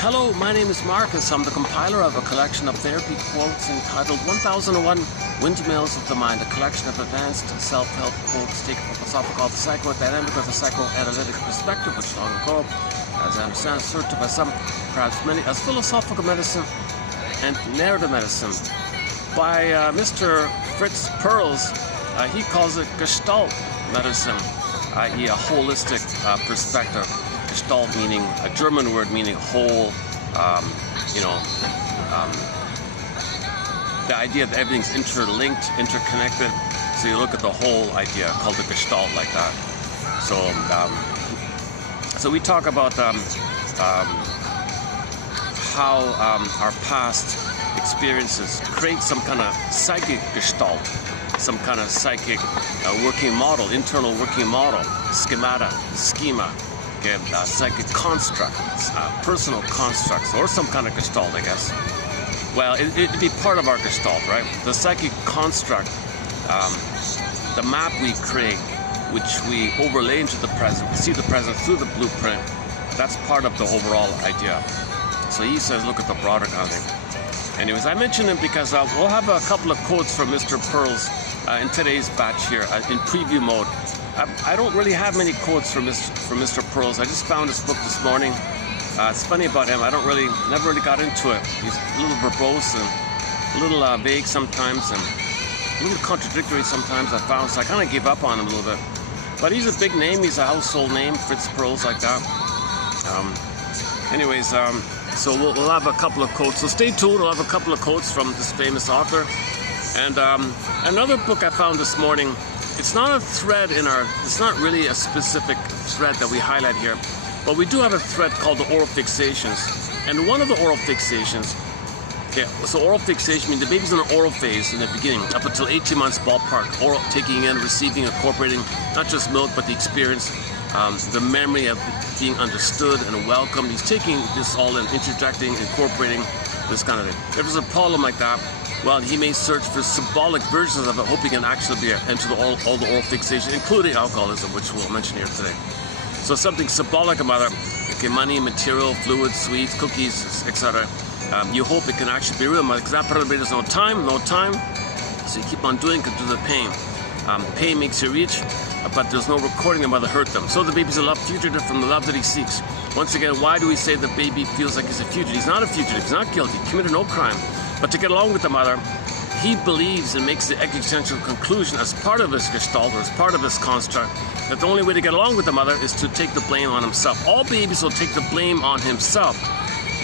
Hello, my name is Marcus. I'm the compiler of a collection of therapy quotes entitled 1001 Windmills of the Mind, a collection of advanced self-help quotes taken from philosophical, the psychodynamic, or the psychoanalytic perspective, which long ago, as I understand, is referred to by some, perhaps many, as philosophical medicine and narrative medicine. By Mr. Fritz Perls, he calls it Gestalt medicine, i.e. a holistic perspective. Gestalt meaning a German word meaning whole, the idea that everything's interlinked, interconnected. So you look at the whole idea called the Gestalt like that. So we talk about how our past experiences create some kind of psychic Gestalt, some kind of psychic working model, internal working model, schema, okay, psychic construct, personal constructs, or some kind of Gestalt, I guess. Well, it'd be part of our Gestalt, right? The psychic construct, the map we create, which we overlay into the present, we see the present through the blueprint, that's part of the overall idea. So he says, look at the broader kind of thing. Anyways, I mention him because we'll have a couple of quotes from Mr. Perls in today's batch here, in preview mode. I don't really have many quotes from Mr. Perls. I just found his book this morning. It's funny about him. Never really got into it. He's a little verbose and a little vague sometimes, and a little contradictory sometimes, I found. So I kind of gave up on him a little bit. But he's a big name. He's a household name, Fritz Perls, like that. So we'll have a couple of quotes. So stay tuned. We'll have a couple of quotes from this famous author. And another book I found this morning. It's not a thread it's not really a specific thread that we highlight here, but we do have a thread called the oral fixations. And one of the oral fixations, okay, so oral fixation means the baby's in an oral phase in the beginning, up until 18 months ballpark, oral, taking in, receiving, incorporating, not just milk, but the experience, the memory of being understood and welcomed. He's taking this all in, interjecting, incorporating, this kind of thing. If there's a problem like that, well, he may search for symbolic versions of it, hoping it can actually be into all the oral fixation, including alcoholism, which we'll mention here today. So something symbolic about it, okay, money, material, fluids, sweets, cookies, etc. You hope it can actually be real, because that part of it is no time, so you keep on doing it because of the pain. Pain makes you reach, but there's no recording the mother hurt them. So the baby's a love fugitive from the love that he seeks. Once again, why do we say the baby feels like he's a fugitive? He's not a fugitive, he's not guilty, he committed no crime. But to get along with the mother, he believes and makes the existential conclusion as part of his Gestalt, or as part of his construct, that the only way to get along with the mother is to take the blame on himself. All babies will take the blame on himself.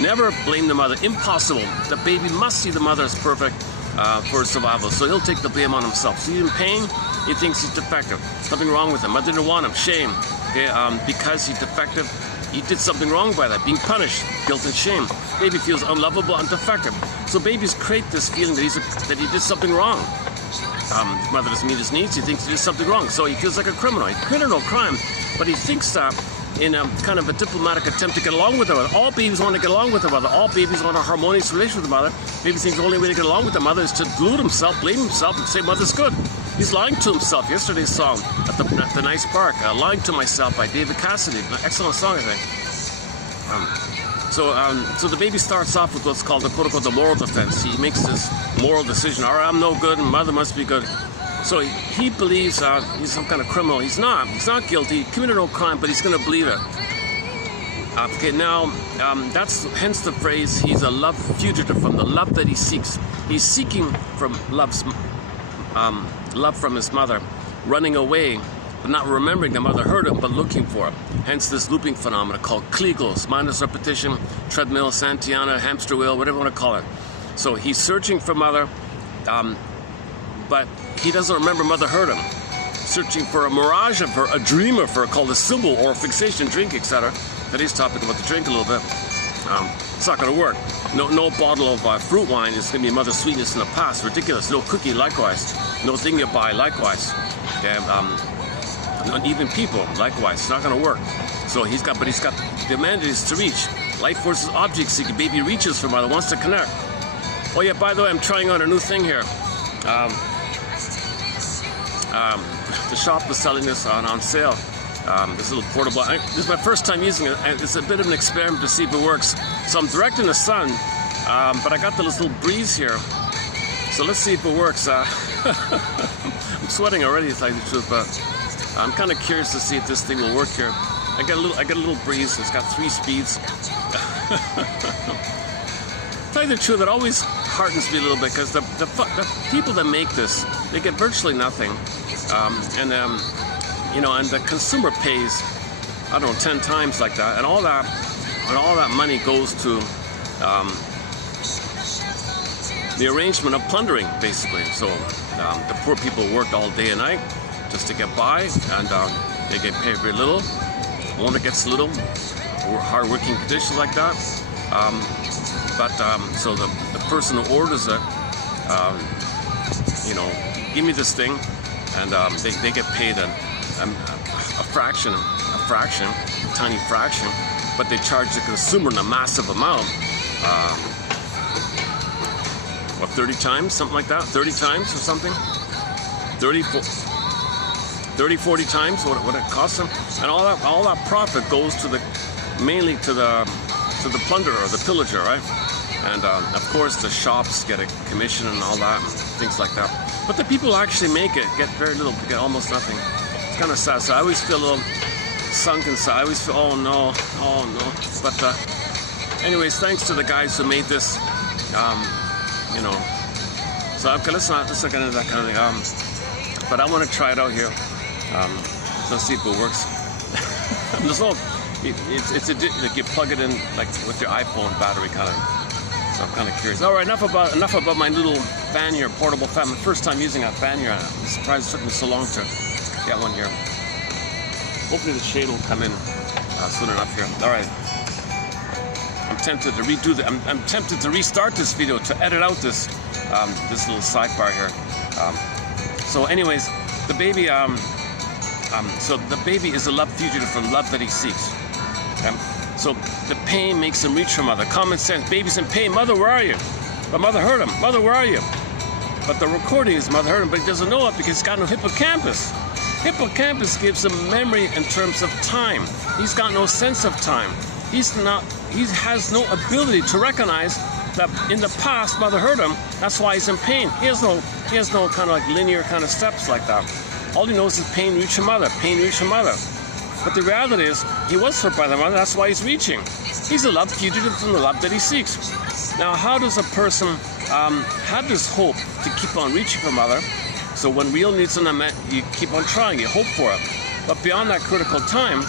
Never blame the mother. Impossible. The baby must see the mother as perfect for survival. So he'll take the blame on himself. So he's in pain, he thinks he's defective. Something wrong with him. Mother didn't want him. Shame. Okay, because he's defective, he did something wrong by that, being punished, guilt and shame. Baby feels unlovable and defective. So babies create this feeling that he did something wrong. Mother doesn't meet his needs, he thinks he did something wrong. So he feels like a criminal. He committed no crime, but he thinks that in a kind of a diplomatic attempt to get along with the mother. All babies want to get along with the mother. All babies want a harmonious relationship with the mother. Baby thinks the only way to get along with the mother is to delude himself, blame himself, and say mother's good. He's lying to himself. Yesterday's song at the Nice Park, Lying to Myself by David Cassidy. An excellent song, I think. So the baby starts off with what's called the quote-unquote the moral defense. He makes this moral decision. All right, I'm no good, and mother must be good. So he believes he's some kind of criminal. He's not guilty. He committed no crime, but he's going to believe it. Okay, now that's hence the phrase, he's a love fugitive from the love that he seeks. He's seeking from love from his mother, running away, but not remembering the mother hurt him, but looking for him. Hence this looping phenomena called Kegels, mindless repetition, treadmill, Santiana, hamster wheel, whatever you want to call it. So he's searching for mother, but he doesn't remember mother hurt him. Searching for a mirage of her, a dream of her, called a symbol or a fixation, drink, etc. Today's topic about the drink a little bit. It's not going to work. No bottle of fruit wine is going to be mother's sweetness in the past. Ridiculous. No cookie, likewise. No thing you buy, likewise. Okay, even people, likewise. It's not going to work. So he's got the mandate is to reach. Life versus object seeking. Baby reaches for mother, wants to connect. Oh yeah, by the way, I'm trying on a new thing here. The shop was selling this on sale. This little portable. This is my first time using it, and it's a bit of an experiment to see if it works. So I'm directing the sun, but I got this little breeze here. So let's see if it works. I'm sweating already, to tell you the truth, but I'm kind of curious to see if this thing will work here. I got a little breeze. It's got 3 speeds. Tell you the truth, it always heartens me a little bit because the people that make this, they get virtually nothing, you know, and the consumer pays, I don't know, 10 times like that, and all that money goes to the arrangement of plundering, basically. So the poor people worked all day and night just to get by, and they get paid very little. Owner gets little, hard-working conditions like that. So the person who orders it, you know, give me this thing, and they get paid a fraction, a tiny fraction, but they charge the consumer a massive amount. What, 30 times, something like that? 30 times or something? 30, 40 times what it costs them, and all that profit goes to mainly to the plunderer or the pillager, right? And of course the shops get a commission and all that and things like that. But the people who actually make it get very little, get almost nothing. It's kind of sad. So I always feel a little sunk inside. I always feel, oh no. But anyways, thanks to the guys who made this. You know, so okay, let's not get into that kind of thing. But I want to try it out here. Let's see if it works. There's no, like you plug it in like with your iPhone battery kind of. So I'm kind of curious. All right, enough about my little fan here, portable fan. My first time using a fan here. I'm surprised it took me so long to get one here. Hopefully the shade will come in soon enough here. All right. I'm tempted to redo I'm tempted to restart this video to edit out this this little sidebar here. So anyways, the baby so the baby is a love fugitive from love that he seeks. So the pain makes him reach for mother. Common sense, baby's in pain. Mother, where are you? But mother hurt him. Mother, where are you? But the recording is mother hurt him, but he doesn't know it because he's got no hippocampus. Hippocampus gives him memory in terms of time. He's got no sense of time. He has no ability to recognize that in the past mother hurt him. That's why he's in pain. He has no kind of like linear kind of steps like that. All he knows is pain reaching mother, pain reaching mother. But the reality is he was hurt by the mother. That's why he's reaching. He's a love fugitive from the love that he seeks. Now, how does a person have this hope to keep on reaching for mother? So when real needs are not met, you keep on trying. You hope for it. But beyond that critical time,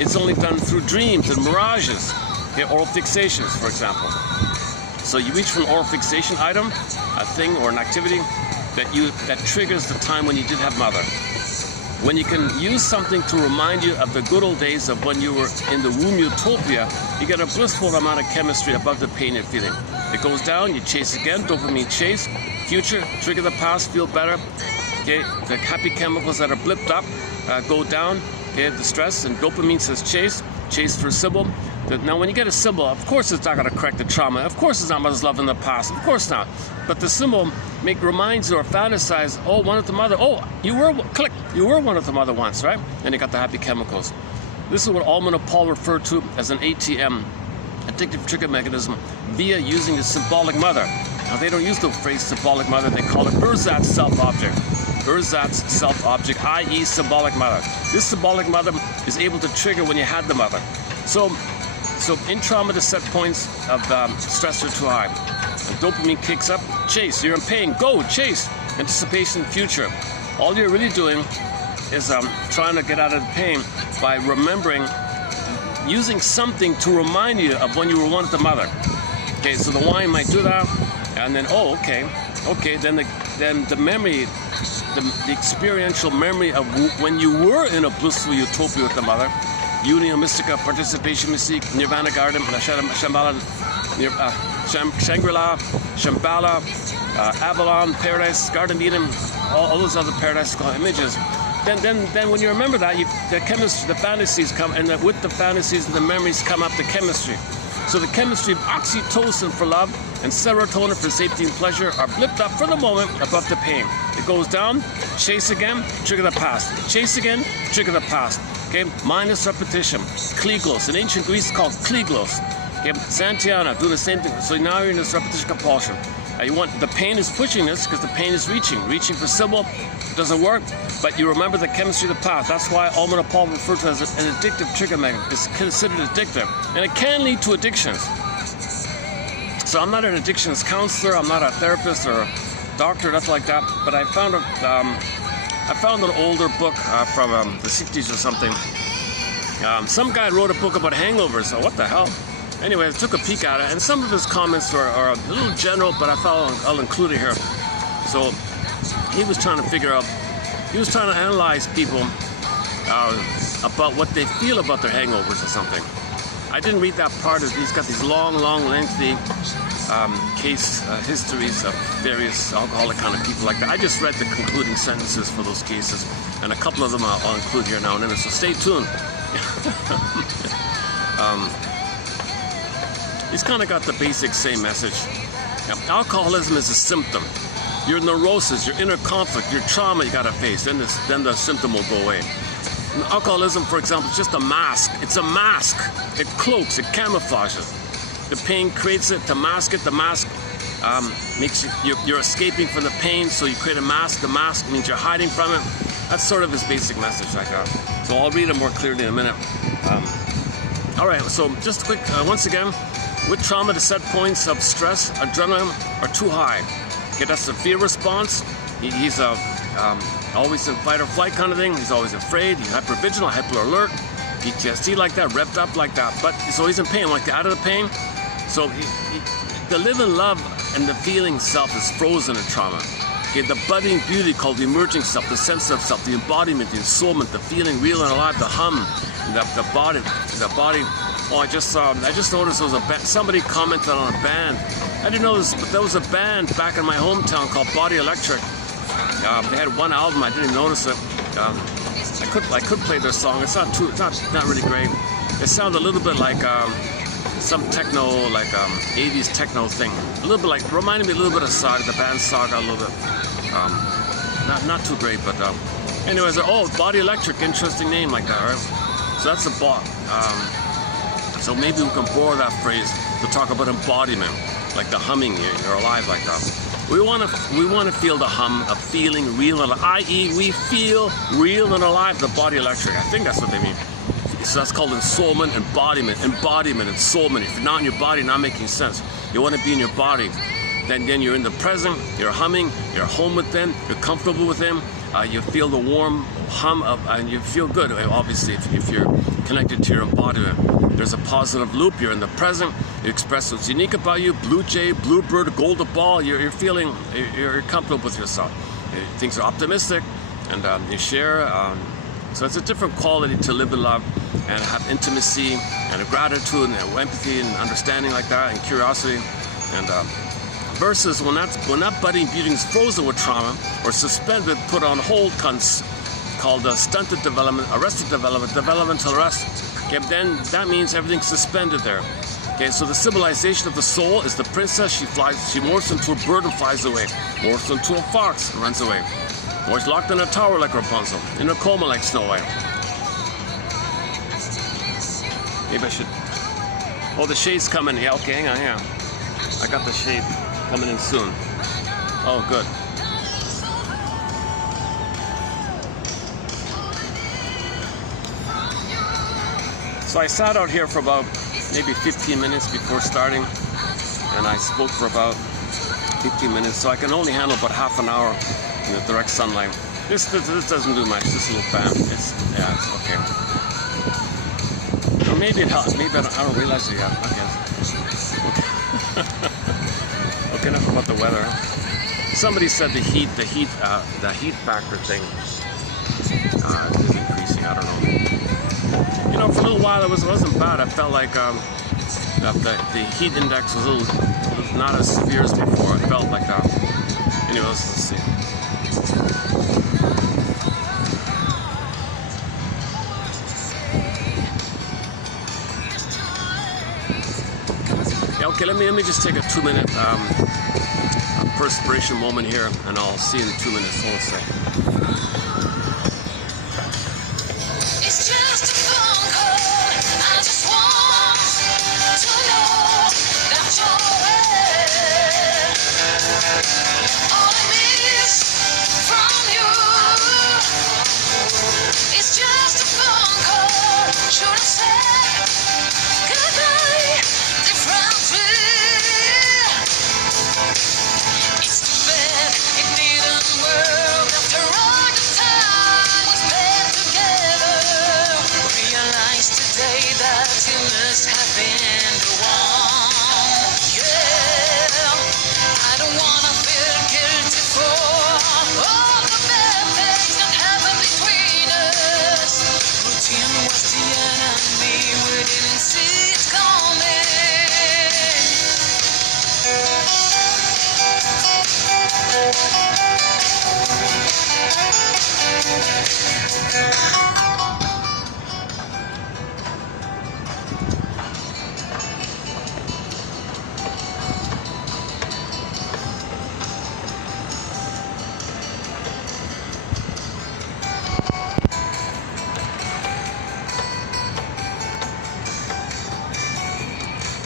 it's only done through dreams and mirages. Okay, oral fixations, for example. So you reach for an oral fixation item, a thing or an activity that triggers the time when you did have mother. When you can use something to remind you of the good old days of when you were in the womb utopia, you get a blissful amount of chemistry above the pain you're feeling. It goes down, you chase again, dopamine chase, future, trigger the past, feel better. Okay, the happy chemicals that are blipped up go down. Okay, the stress, and dopamine says chase for a symbol. Now when you get a symbol, of course it's not going to correct the trauma. Of course it's not mother's love in the past. Of course not. But the symbol reminds you or fantasize, oh, one of the mother, oh, you were one of the mother once, right? And you got the happy chemicals. This is what Allman and Paul referred to as an ATM, addictive trigger mechanism, via using the symbolic mother. Now they don't use the phrase symbolic mother, they call it ersatz self-object. Ersatz self-object, i.e. symbolic mother. This symbolic mother is able to trigger when you had the mother. So in trauma, the set points of stress are too high. The dopamine kicks up, chase, you're in pain, go, chase, anticipation, future. All you're really doing is trying to get out of the pain by remembering, using something to remind you of when you were one with the mother. Okay, so the wine might do that, and then, oh, okay, then the memory, the experiential memory of when you were in a blissful utopia with the mother, Unio Mystica, Participation Mystique, Nirvana Garden, Shangri-La, Shambhala, Avalon, Paradise, Garden of Eden, all those other paradise images. Then when you remember that, the chemistry, the fantasies come, and with the fantasies and the memories come up the chemistry. So the chemistry of oxytocin for love and serotonin for safety and pleasure are blipped up for the moment above the pain. It goes down, chase again, trigger the past. Chase again, trigger the past. Okay, mindless repetition. Kliglos. In ancient Greece, called kliglos. Okay, Santiana, do the same thing. So now you're in this repetition compulsion. You want the pain is pushing this because the pain is reaching for symbol. It doesn't work, but you remember the chemistry of the path. That's why Almond Paul referred to as an addictive trigger mechanism. It's considered addictive, and it can lead to addictions. So I'm not an addictions counselor. I'm not a therapist or a doctor, nothing like that. But I found an older book from the 60s or something. Some guy wrote a book about hangovers. So what the hell? Anyway, I took a peek at it, and some of his comments are a little general, but I thought I'll include it here. So he was trying to analyze people about what they feel about their hangovers or something. I didn't read that part. He's got these long, lengthy case histories of various alcoholic kind of people like that. I just read the concluding sentences for those cases, and a couple of them I'll include here now and then, so stay tuned. He's kind of got the basic same message. Alcoholism is a symptom. Your neurosis, your inner conflict, your trauma you got to face, then the symptom will go away. And alcoholism, for example, is just a mask. It's a mask. It cloaks, it camouflages. The pain creates it to mask it. The mask makes you're escaping from the pain, so you create a mask. The mask means you're hiding from it. That's sort of his basic message I got. So I'll read it more clearly in a minute. All right, so just quick, once again, with trauma, the set points of stress, adrenaline are too high. Okay, that's the fear response. He's always in fight or flight kind of thing. He's always afraid. He's hypervigilant, hyper alert. PTSD like that, revved up like that. But so he's in pain. Like out of the pain. So the live and love and the feeling self is frozen in trauma. Okay, the budding beauty called the emerging self, the sense of self, the embodiment, the ensoulment, the feeling real and alive, the hum, the body. Oh, I just noticed there was a band. Somebody commented on a band. I didn't know this, but there was a band back in my hometown called Body Electric. They had one album. I didn't notice it. I could play their song. It's not really great. It sounded a little bit like some techno, like 80s techno thing. A little bit like, reminded me a little bit of Saga, the band Saga, a little bit. Not too great, but anyways, Body Electric, interesting name like that, right? So that's a bot. So maybe we can borrow that phrase to talk about embodiment, like the humming. You're alive like that. We want to feel the hum of feeling real and alive, i.e. we feel real and alive. The Body Electric. I think that's what they mean. So that's called ensoulment, embodiment, ensoulment. If you're not in your body, not making sense. You want to be in your body. Then you're in the present. You're humming. You're home with them. You're comfortable with them. You feel the warm hum of, and you feel good. Obviously, if you're connected to your embodiment, there's a positive loop. You're in the present. You express what's unique about you. Blue jay, bluebird, golden ball. You're feeling. You're comfortable with yourself. Things are optimistic, and you share. So it's a different quality to live in love and have intimacy and a gratitude and empathy and understanding like that and curiosity. And versus when that budding beauty is frozen with trauma or suspended, put on hold, called stunted development, arrested development, developmental arrest. Okay, then that means everything's suspended there. Okay, so the civilization of the soul is the princess. She morphs into a bird and flies away, morphs into a fox and runs away. Or it's locked in a tower like Rapunzel, in a coma like Snow White. Maybe I should. Oh, the shade's coming. Yeah, okay, hang on, yeah. I got the shade coming in soon. Oh, good. So I sat out here for about maybe 15 minutes before starting, and I spoke for about 15 minutes, so I can only handle about half an hour in the direct sunlight. This doesn't do much, this little fan. It's okay. Or maybe it helps. Maybe I don't realize it yet. Okay. Okay, enough about the weather. Somebody said the heat factor thing is increasing. I don't know. You know, for a little while it wasn't bad. I felt like the heat index was a little not as severe as before. I felt like that. Anyways, let's see. Yeah, okay, let me just take a 2-minute perspiration moment here, and I'll see you in 2 minutes. Hold on a second. It's just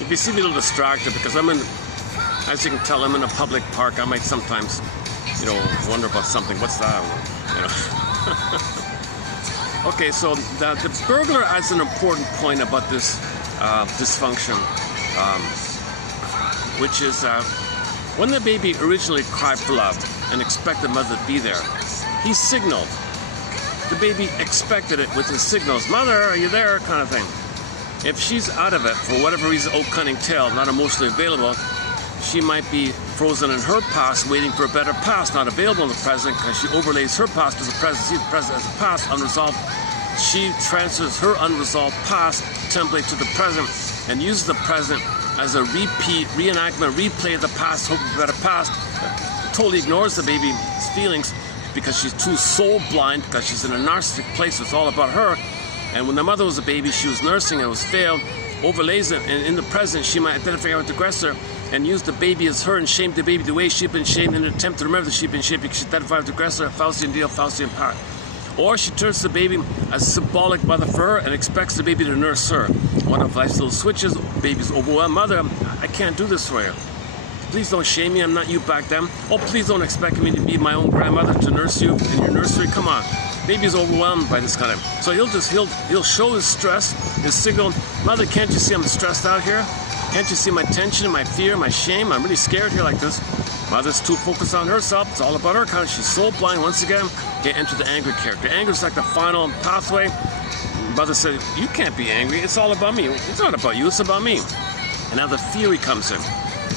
If you see me a little distracted, because as you can tell, I'm in a public park. I might sometimes, wonder about something. What's that? Okay, so the burglar adds an important point about this dysfunction, which is when the baby originally cried for love and expected mother to be there, he signaled. The baby expected it with his signals. Mother, are you there? Kind of thing. If she's out of it, for whatever reason, oh cunning tale, not emotionally available, she might be frozen in her past, waiting for a better past, not available in the present, because she overlays her past as a present, sees the present as a past, unresolved. She transfers her unresolved past template to the present and uses the present as a repeat, reenactment, replay of the past, hoping for a better past. Totally ignores the baby's feelings because she's too soul blind, because she's in a narcissistic place. It's all about her. And when the mother was a baby, she was nursing and it was failed. Overlays it, and in the present, she might identify her with the aggressor and use the baby as her and shame the baby the way she'd been shamed in an attempt to remember that she'd been shamed because she identified with the aggressor, Faustian deal, Faustian part. Or she turns to the baby as a symbolic mother for her and expects the baby to nurse her. One of life's little switches, baby's overwhelmed. Mother, I can't do this for you. Please don't shame me, I'm not you back then. Oh, please don't expect me to be my own grandmother to nurse you in your nursery. Come on. Baby's overwhelmed by this kind of. So he'll show his stress, his signal. Mother, can't you see I'm stressed out here? Can't you see my tension, my fear, my shame? I'm really scared here like this. Mother's too focused on herself. It's all about her. She's soul blind once again. Okay, enter the angry character. Anger is like the final pathway. Mother said, you can't be angry. It's all about me. It's not about you. It's about me. And now the fury comes in.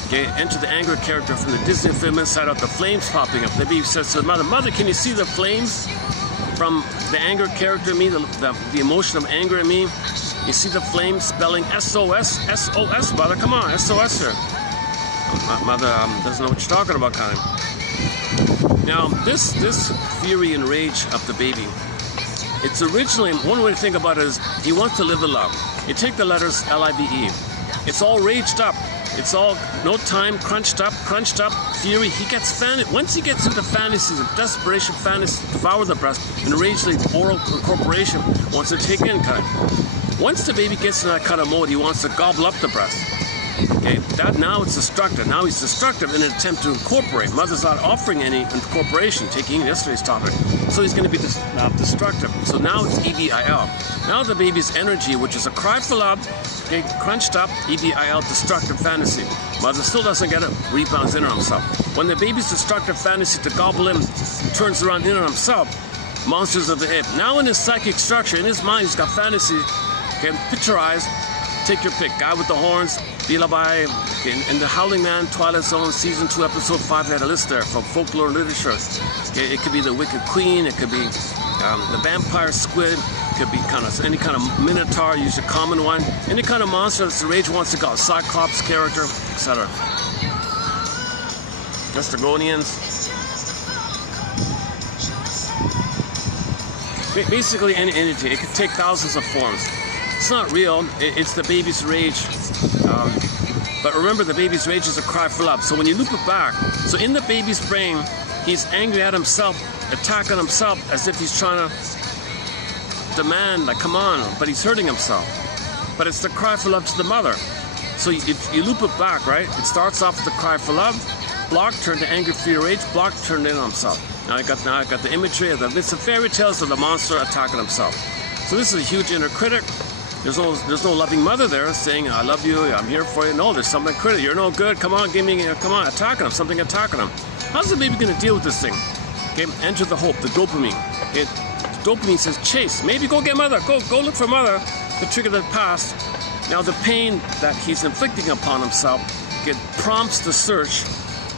Okay, enter the anger character from the Disney film Inside Out. The flames popping up. The baby says to the mother, Mother, can you see the flames from the anger character in me, the emotion of anger in me? You see the flames spelling SOS? SOS, mother. Come on, SOS here. Mother doesn't know what you're talking about, kind of. Now, this fury and rage of the baby, it's originally, one way to think about it is, he wants to live in love. You take the letters L-I-V-E. It's all raged up. It's all no time, crunched up, fury. He gets once he gets into fantasies of desperation, fantasy, devour the breast, and ragely oral incorporation, wants to take in kind. Once the baby gets in that kind of mode, he wants to gobble up the breast. Okay, that now it's destructive. Now he's destructive in an attempt to incorporate. Mother's not offering any incorporation, taking yesterday's topic. So he's going to be destructive. So now it's EBIL. Now the baby's energy, which is a cry for love, okay, crunched up, EBIL, destructive fantasy. Mother still doesn't get it, rebounds in on himself. When the baby's destructive fantasy to gobble him turns around in on himself, monsters of the hip. Now in his psychic structure, in his mind, he's got fantasy, okay, picturized. Take your pick. Guy with the Horns, Bilabai, okay, and the Howling Man, Twilight Zone, Season 2, Episode 5, they had a list there from folklore literature. Okay, it could be the Wicked Queen, it could be the Vampire Squid, it could be any kind of Minotaur, usually a common one, any kind of monster that the rage wants to go, Cyclops character, etc. Westrogonians. Basically any entity, it could take thousands of forms. It's not real, it's the baby's rage. But remember, the baby's rage is a cry for love. So when you loop it back, so in the baby's brain, he's angry at himself, attacking himself as if he's trying to demand, like, come on, but he's hurting himself. But it's the cry for love to the mother. So if you loop it back, right, it starts off with the cry for love, block turned to anger, fear, rage, block turned in on himself. Now I got the imagery of it's the fairy tales of the monster attacking himself. So this is a huge inner critic. There's no loving mother there saying, I love you, I'm here for you. No, there's something critical. You're no good. Come on, come on, attacking him, something attacking him. How's the baby going to deal with this thing? Okay, enter the hope, the dopamine. Okay, the dopamine says chase. Maybe go get mother. Go look for mother to trigger the past. Now the pain that he's inflicting upon himself, it prompts the search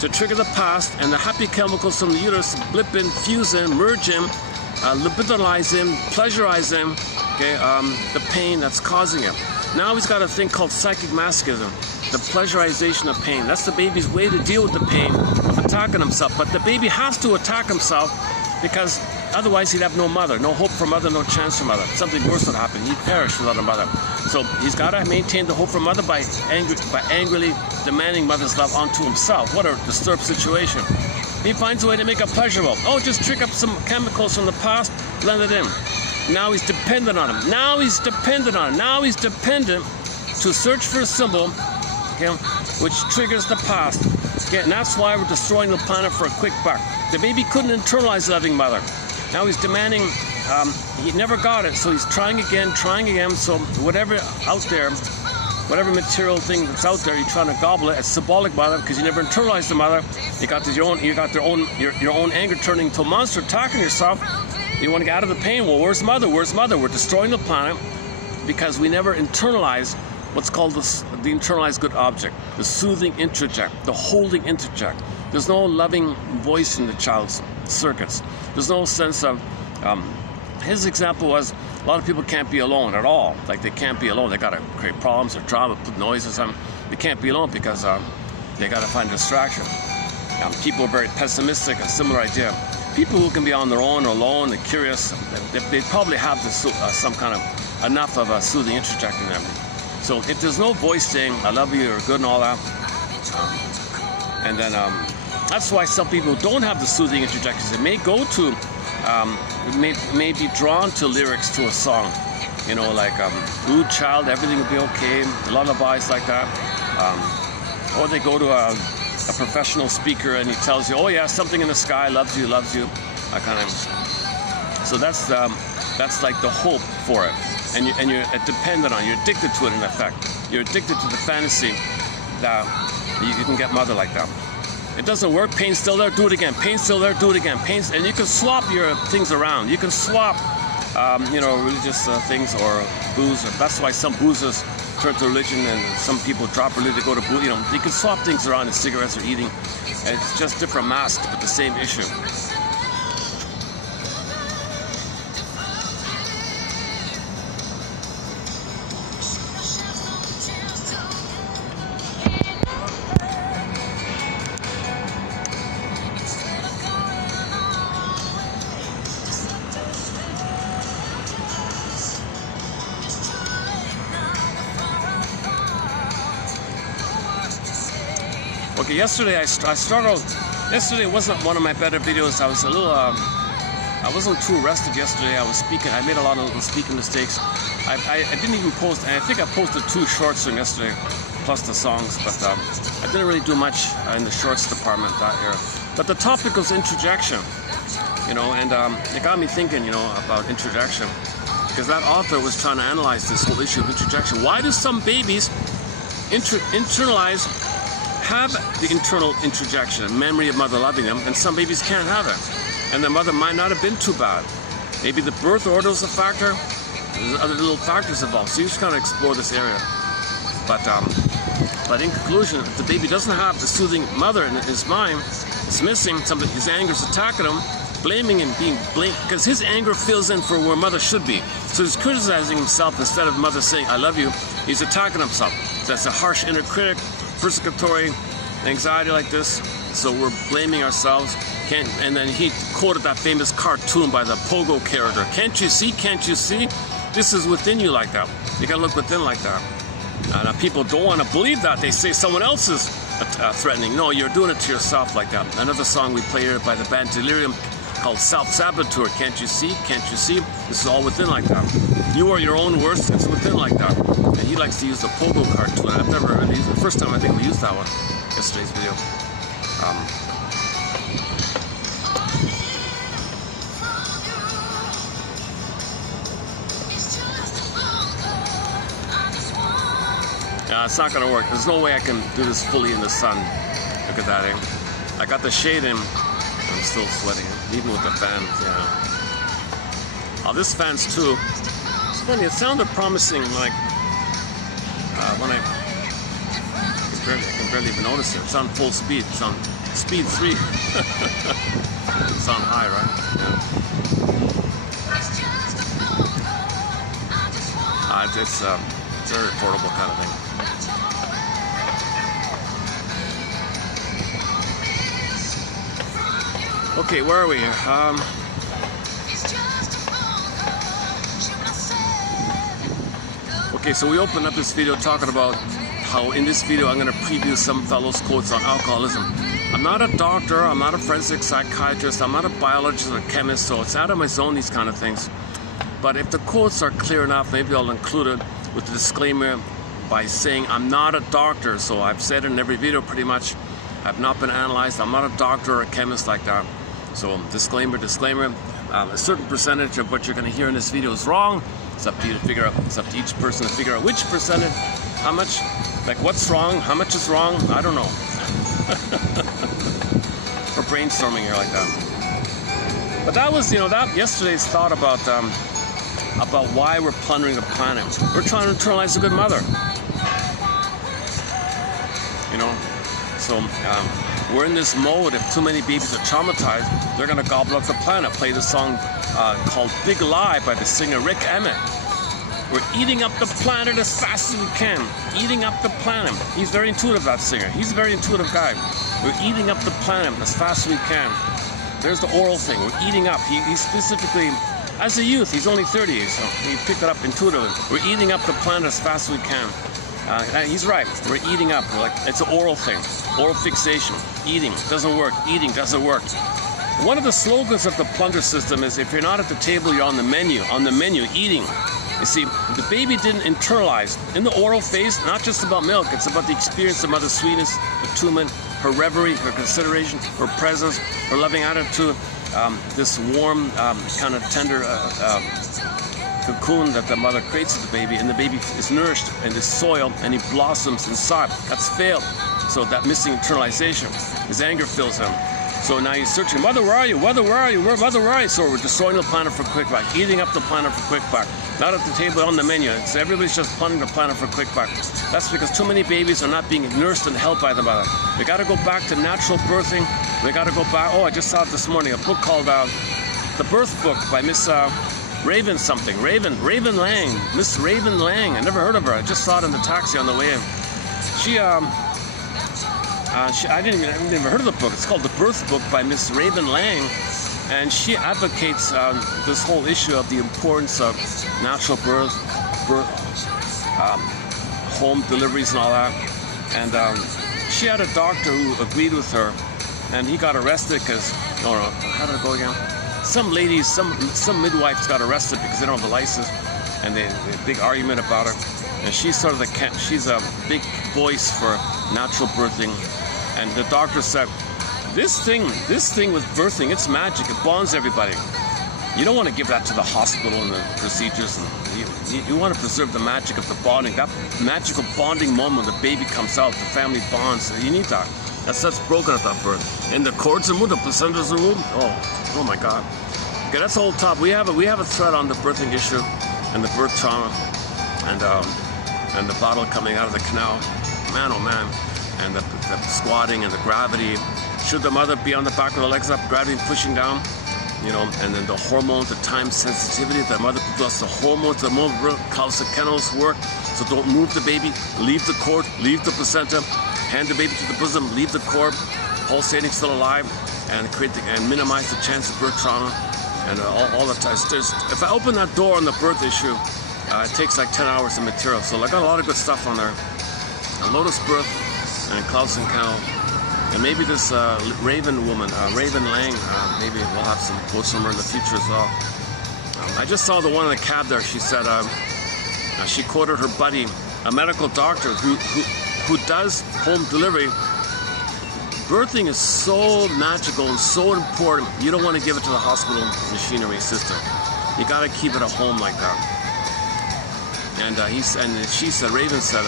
to trigger the past, and the happy chemicals from the uterus blip in, fuse in, merge in, libidinize him, pleasurize him, okay, the pain that's causing him. Now he's got a thing called psychic masochism, the pleasurization of pain. That's the baby's way to deal with the pain of attacking himself. But the baby has to attack himself because otherwise he'd have no mother, no hope for mother, no chance for mother. Something worse would happen. He'd perish without a mother. So he's got to maintain the hope for mother by angrily demanding mother's love onto himself. What a disturbed situation. He finds a way to make it pleasurable. Oh, just trick up some chemicals from the past, blend it in. Now he's dependent on him. Now he's dependent to search for a symbol okay, which triggers the past. Okay, and that's why we're destroying the planet for a quick buck. The baby couldn't internalize the loving mother. Now he's demanding, he never got it, so he's trying again, so whatever out there, whatever material thing that's out there, you're trying to gobble it. It's symbolic mother, because you never internalized the mother. You got your own anger turning into a monster, attacking yourself. You want to get out of the pain. Well, where's mother? Where's mother? We're destroying the planet because we never internalize what's called the internalized good object, the soothing interject, the holding interject. There's no loving voice in the child's circuits. There's no sense of, his example was, a lot of people can't be alone at all. Like, they can't be alone. They got to create problems or drama, put noise or something. They can't be alone because they got to find distraction. People are very pessimistic, a similar idea. People who can be on their own or alone and curious, they probably have this, some kind of enough of a soothing interject in them. So if there's no voice saying, I love you, or good and all that, and then that's why some people don't have the soothing interjections. They may go to, may be drawn to lyrics to a song, you know, like, ooh child, everything will be okay, lullabies like that. Or they go to a professional speaker and he tells you, oh yeah, something in the sky loves you, that kind of. So that's like the hope for it. And you're dependent on it, you're addicted to it in effect. You're addicted to the fantasy that you can get mother like that. It doesn't work, pain's still there, do it again. Pain's still there, do it again. Pain's, and you can swap your things around. You can swap, religious things or booze. That's why some boozers turn to religion and some people drop religion, they go to booze. You know, you can swap things around in cigarettes or eating. And it's just different masks, but the same issue. Okay, yesterday I struggled. Yesterday wasn't one of my better videos. I was a little, I wasn't too rested yesterday. I was speaking. I made a lot of little speaking mistakes. I didn't even post. I think I posted 2 shorts from yesterday, plus the songs. But I didn't really do much in the shorts department that era. But the topic was interjection, you know, and it got me thinking, you know, about interjection, because that author was trying to analyze this whole issue of interjection. Why do some babies internalize? Have the internal interjection, a memory of mother loving them, and some babies can't have it. And the mother might not have been too bad. Maybe the birth order is a factor. There's other little factors involved. So you just kind of explore this area. But in conclusion, if the baby doesn't have the soothing mother in his mind, it's missing something. His anger is attacking him, blaming him, being blamed, because his anger fills in for where mother should be. So he's criticizing himself instead of mother saying, I love you. He's attacking himself. So that's a harsh inner critic. Persecutory anxiety like this, so we're blaming ourselves. And then he quoted that famous cartoon by the Pogo character. Can't you see? Can't you see? This is within you like that. You gotta look within like that. And people don't want to believe that. They say someone else is threatening. No, you're doing it to yourself like that. Another song we played here by the band Delirium called Self-Saboteur. Can't you see? Can't you see? This is all within like that. You are your own worst. It's within like that. And he likes to use the Pogo cartoon. I've never really used it. The first time I think we used that one, yesterday's video. Yeah, it's not gonna work. There's no way I can do this fully in the sun. Look at that, eh? I got the shade in. I'm still sweating, even with the fans, yeah. Oh, this fan's too. It's funny, it sounded promising, like, when I can barely even notice it. It's on full speed. It's on speed 3. It's on high, right? Yeah. It's very affordable kind of thing. Okay, where are we? Okay, so we opened up this video talking about how in this video I'm going to preview some fellows' quotes on alcoholism. I'm not a doctor, I'm not a forensic psychiatrist, I'm not a biologist or a chemist, so it's out of my zone, these kind of things. But if the quotes are clear enough, maybe I'll include it with the disclaimer by saying I'm not a doctor. So I've said in every video pretty much, I've not been analyzed. I'm not a doctor or a chemist like that. So disclaimer, disclaimer. A certain percentage of what you're going to hear in this video is wrong. It's up to you to figure out. It's up to each person to figure out which percentage, how much, like what's wrong, how much is wrong. I don't know. We're brainstorming here like that. But that was, that yesterday's thought about why we're plundering the planet. We're trying to internalize a good mother. So we're in this mode. If too many babies are traumatized, they're going to gobble up the planet. Play the song called Big Lie by the singer Rick Emmett. We're eating up the planet as fast as we can. Eating up the planet. He's very intuitive, that singer. He's a very intuitive guy. We're eating up the planet as fast as we can. There's the oral thing. We're eating up. He specifically, as a youth, he's only 30, so he picked it up intuitively. We're eating up the planet as fast as we can. He's right. We're eating up. It's an oral thing. Oral fixation. Eating doesn't work. Eating doesn't work. One of the slogans of the plunder system is, if you're not at the table, you're on the menu. On the menu, eating. You see, the baby didn't internalize. In the oral phase, not just about milk. It's about the experience of mother's sweetness, attunement, her reverie, her consideration, her presence, her loving attitude, this warm, kind of tender cocoon that the mother creates for the baby, and the baby is nourished in this soil, and he blossoms inside. That's failed. So that missing internalization, his anger fills him. So now he's searching, Mother, where are you? Mother, where are you? Mother, where are you? So we're destroying the planet for quick buck, eating up the planet for quick buck. Not at the table, on the menu. So everybody's just plundering the planet for quick buck. That's because too many babies are not being nursed and held by the mother. We got to go back to natural birthing. We got to go back. Oh, I just saw it this morning. A book called The Birth Book by Miss Raven something. Raven Lang. Miss Raven Lang. I never heard of her. I just saw it in the taxi on the way in. I didn't even heard of the book. It's called The Birth Book by Miss Raven Lang. And she advocates this whole issue of the importance of natural birth, home deliveries and all that. And she had a doctor who agreed with her, and he got arrested because, how did it go again? Some ladies, some midwives got arrested because they don't have a license, and they had a big argument about her. And she's sort of she's a big voice for natural birthing. And the doctor said, this thing with birthing, it's magic. It bonds everybody. You don't want to give that to the hospital and the procedures. And you want to preserve the magic of the bonding, that magical bonding moment when the baby comes out, the family bonds. You need that. That's broken at that birth. And the cords are removed, the placentas are removed. Oh my God. Okay, that's the whole top. We have a thread on the birthing issue and the birth trauma and the bottle coming out of the canal. Man, oh man. And the squatting and the gravity. Should the mother be on the back with the legs up, gravity pushing down? And then the hormones, the time sensitivity, the mother plus the hormones, the moment calcicanals work. So don't move the baby, leave the cord, leave the placenta, hand the baby to the bosom, leave the cord, pulsating, still alive, and minimize the chance of birth trauma. And all the time. If I open that door on the birth issue, it takes like 10 hours of material. So I got a lot of good stuff on there. A lotus birth and Clausen cow. And maybe this Raven woman, Raven Lang, maybe we'll have some quotes from her in the future as well. I just saw the one in the cab there. She said she quoted her buddy, a medical doctor who does home delivery. Birthing is so magical and so important. You don't want to give it to the hospital machinery system. You got to keep it at home like that. And she said, Raven said,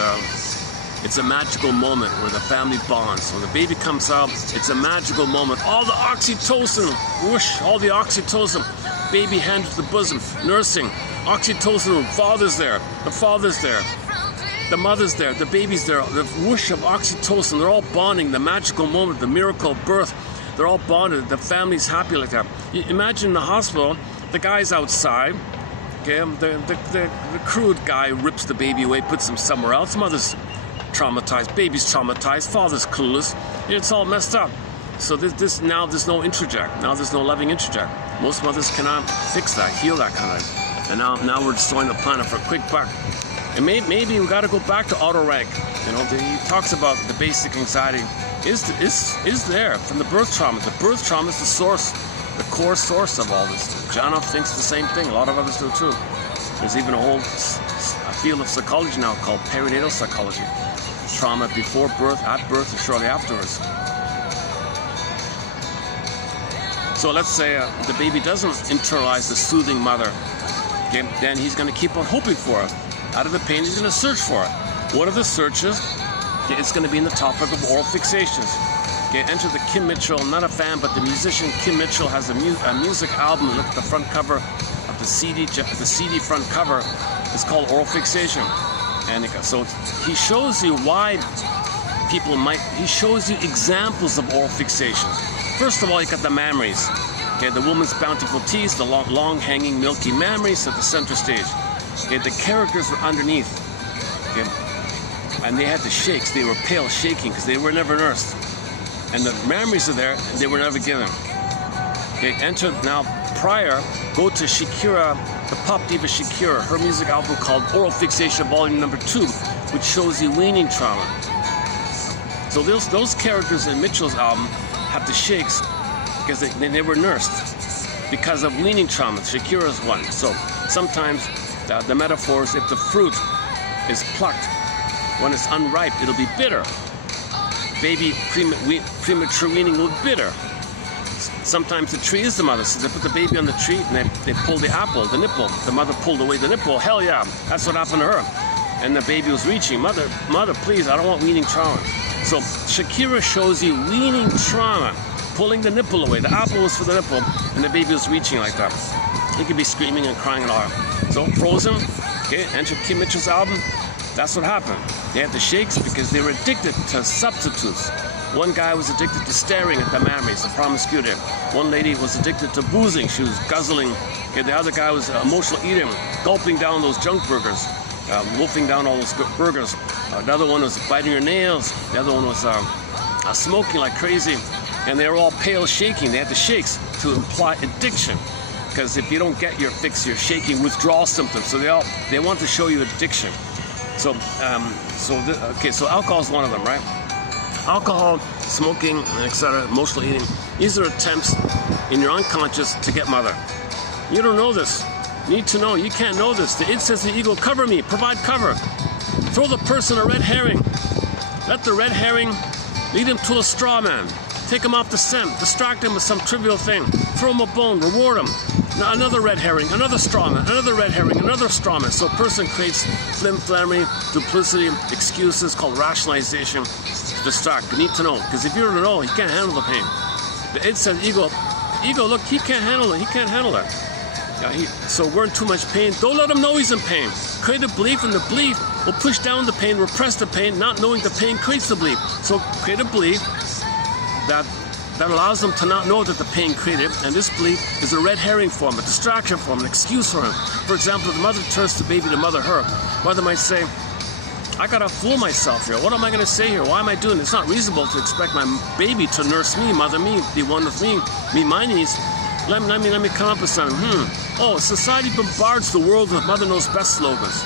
it's a magical moment where the family bonds. When the baby comes out, it's a magical moment. All the oxytocin, whoosh, all the oxytocin. Baby hand to the bosom, nursing, oxytocin, father's there, the father's there, the mother's there, the baby's there, the whoosh of oxytocin, they're all bonding, the magical moment, the miracle of birth, they're all bonded, the family's happy like that. Imagine in the hospital, the guy's outside, okay, the crude guy rips the baby away, puts him somewhere else, mother's traumatized, baby's traumatized, father's clueless, it's all messed up. So now there's no interject, now there's no loving interject. Most mothers cannot fix that, heal that kind of, and now we're destroying the planet for a quick buck. And maybe we got to go back to Otto Rank. He talks about the basic anxiety is there from the birth trauma. The birth trauma is the source, the core source of all this. Janov thinks the same thing. A lot of others do too. There's even a whole field of psychology now called perinatal psychology. Trauma before birth, at birth, and shortly afterwards. So let's say the baby doesn't internalize the soothing mother. Okay, then he's going to keep on hoping for it. Out of the pain, he's going to search for it. What are the searches? Okay, it's going to be in the topic of oral fixations. Okay, enter the Kim Mitchell. I'm not a fan, but the musician Kim Mitchell has a music album. Look at the front cover of the CD. The CD front cover is called Oral Fixation. And so he shows you why people might. He shows you examples of oral fixations. First of all, you got the mammaries. Okay, the woman's bountiful teeth, the long hanging milky mammaries at the center stage. Okay, the characters were underneath. Okay, and they had the shakes. They were pale, shaking because they were never nursed. And the mammaries are there, and they were never given. Okay, enter now. Prior, go to Shakira, the pop diva Shakira, her music album called Oral Fixation Volume Number 2, which shows you weaning trauma. So those characters in Mitchell's album have the shakes because they were nursed because of weaning trauma. Shakira's one. So sometimes the metaphor is if the fruit is plucked when it's unripe, it'll be bitter. Baby premature weaning will be bitter. Sometimes the tree is the mother. So they put the baby on the tree and they pull the apple, the nipple. The mother pulled away the nipple. Hell yeah, that's what happened to her. And the baby was reaching, mother, please, I don't want weaning trauma. So Shakira shows you weaning trauma, pulling the nipple away. The apple was for the nipple, and the baby was reaching like that. He could be screaming and crying and all. So Frozen, okay, enter Kim Mitchell's album. That's what happened. They had the shakes because they were addicted to substitutes. One guy was addicted to staring at the mammaries, the promiscuity. One lady was addicted to boozing. She was guzzling. Okay, the other guy was emotional eating, gulping down those junk burgers, wolfing down all those burgers. The other one was biting her nails. The other one was smoking like crazy. And they were all pale, shaking. They had the shakes to imply addiction. Because if you don't get your fix, you're shaking withdrawal symptoms. So they want to show you addiction. So alcohol is one of them, right? Alcohol, smoking, etc., emotional eating. These are attempts in your unconscious to get mother. You don't know this. You need to know. You can't know this. The id says the ego, cover me, provide cover. Throw the person a red herring. Let the red herring lead him to a straw man. Take him off the scent. Distract him with some trivial thing. Throw him a bone. Reward him. Now another red herring, another straw man, another red herring, another straw man. So a person creates flim-flammery, duplicity, excuses called rationalization to distract. You need to know, because if you don't know, he can't handle the pain. The id says ego, look, he can't handle it. He can't handle it. So we're in too much pain. Don't let him know he's in pain. Create a belief, and the belief will push down the pain, repress the pain. Not knowing the pain creates the belief. So create a belief that allows them to not know that the pain created, and this belief is a red herring for him, a distraction for him, an excuse for him. For example, if the mother turns the baby to mother her, mother might say, I gotta fool myself here. What am I gonna say here? Why am I doing this? It's not reasonable to expect my baby to nurse me, mother me, be one with me, meet my needs. Let me come up with something. Oh, society bombards the world with mother knows best slogans.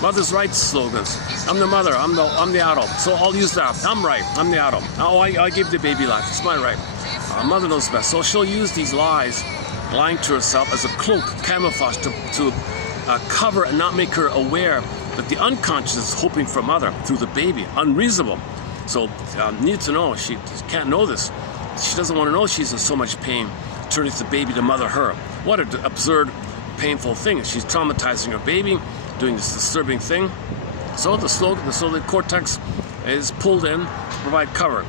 Mother's rights slogans. I'm the mother, I'm the adult. So I'll use that. I'm right, I'm the adult. Oh, I gave the baby life, it's my right. Mother knows best. So she'll use these lies, lying to herself as a cloak, camouflage to cover and not make her aware that the unconscious is hoping for mother through the baby. Unreasonable. So need to know, she can't know this. She doesn't want to know she's in so much pain, turning the baby to mother her. What an absurd, painful thing. She's traumatizing her baby, doing this disturbing thing. So the cortex is pulled in to provide cover.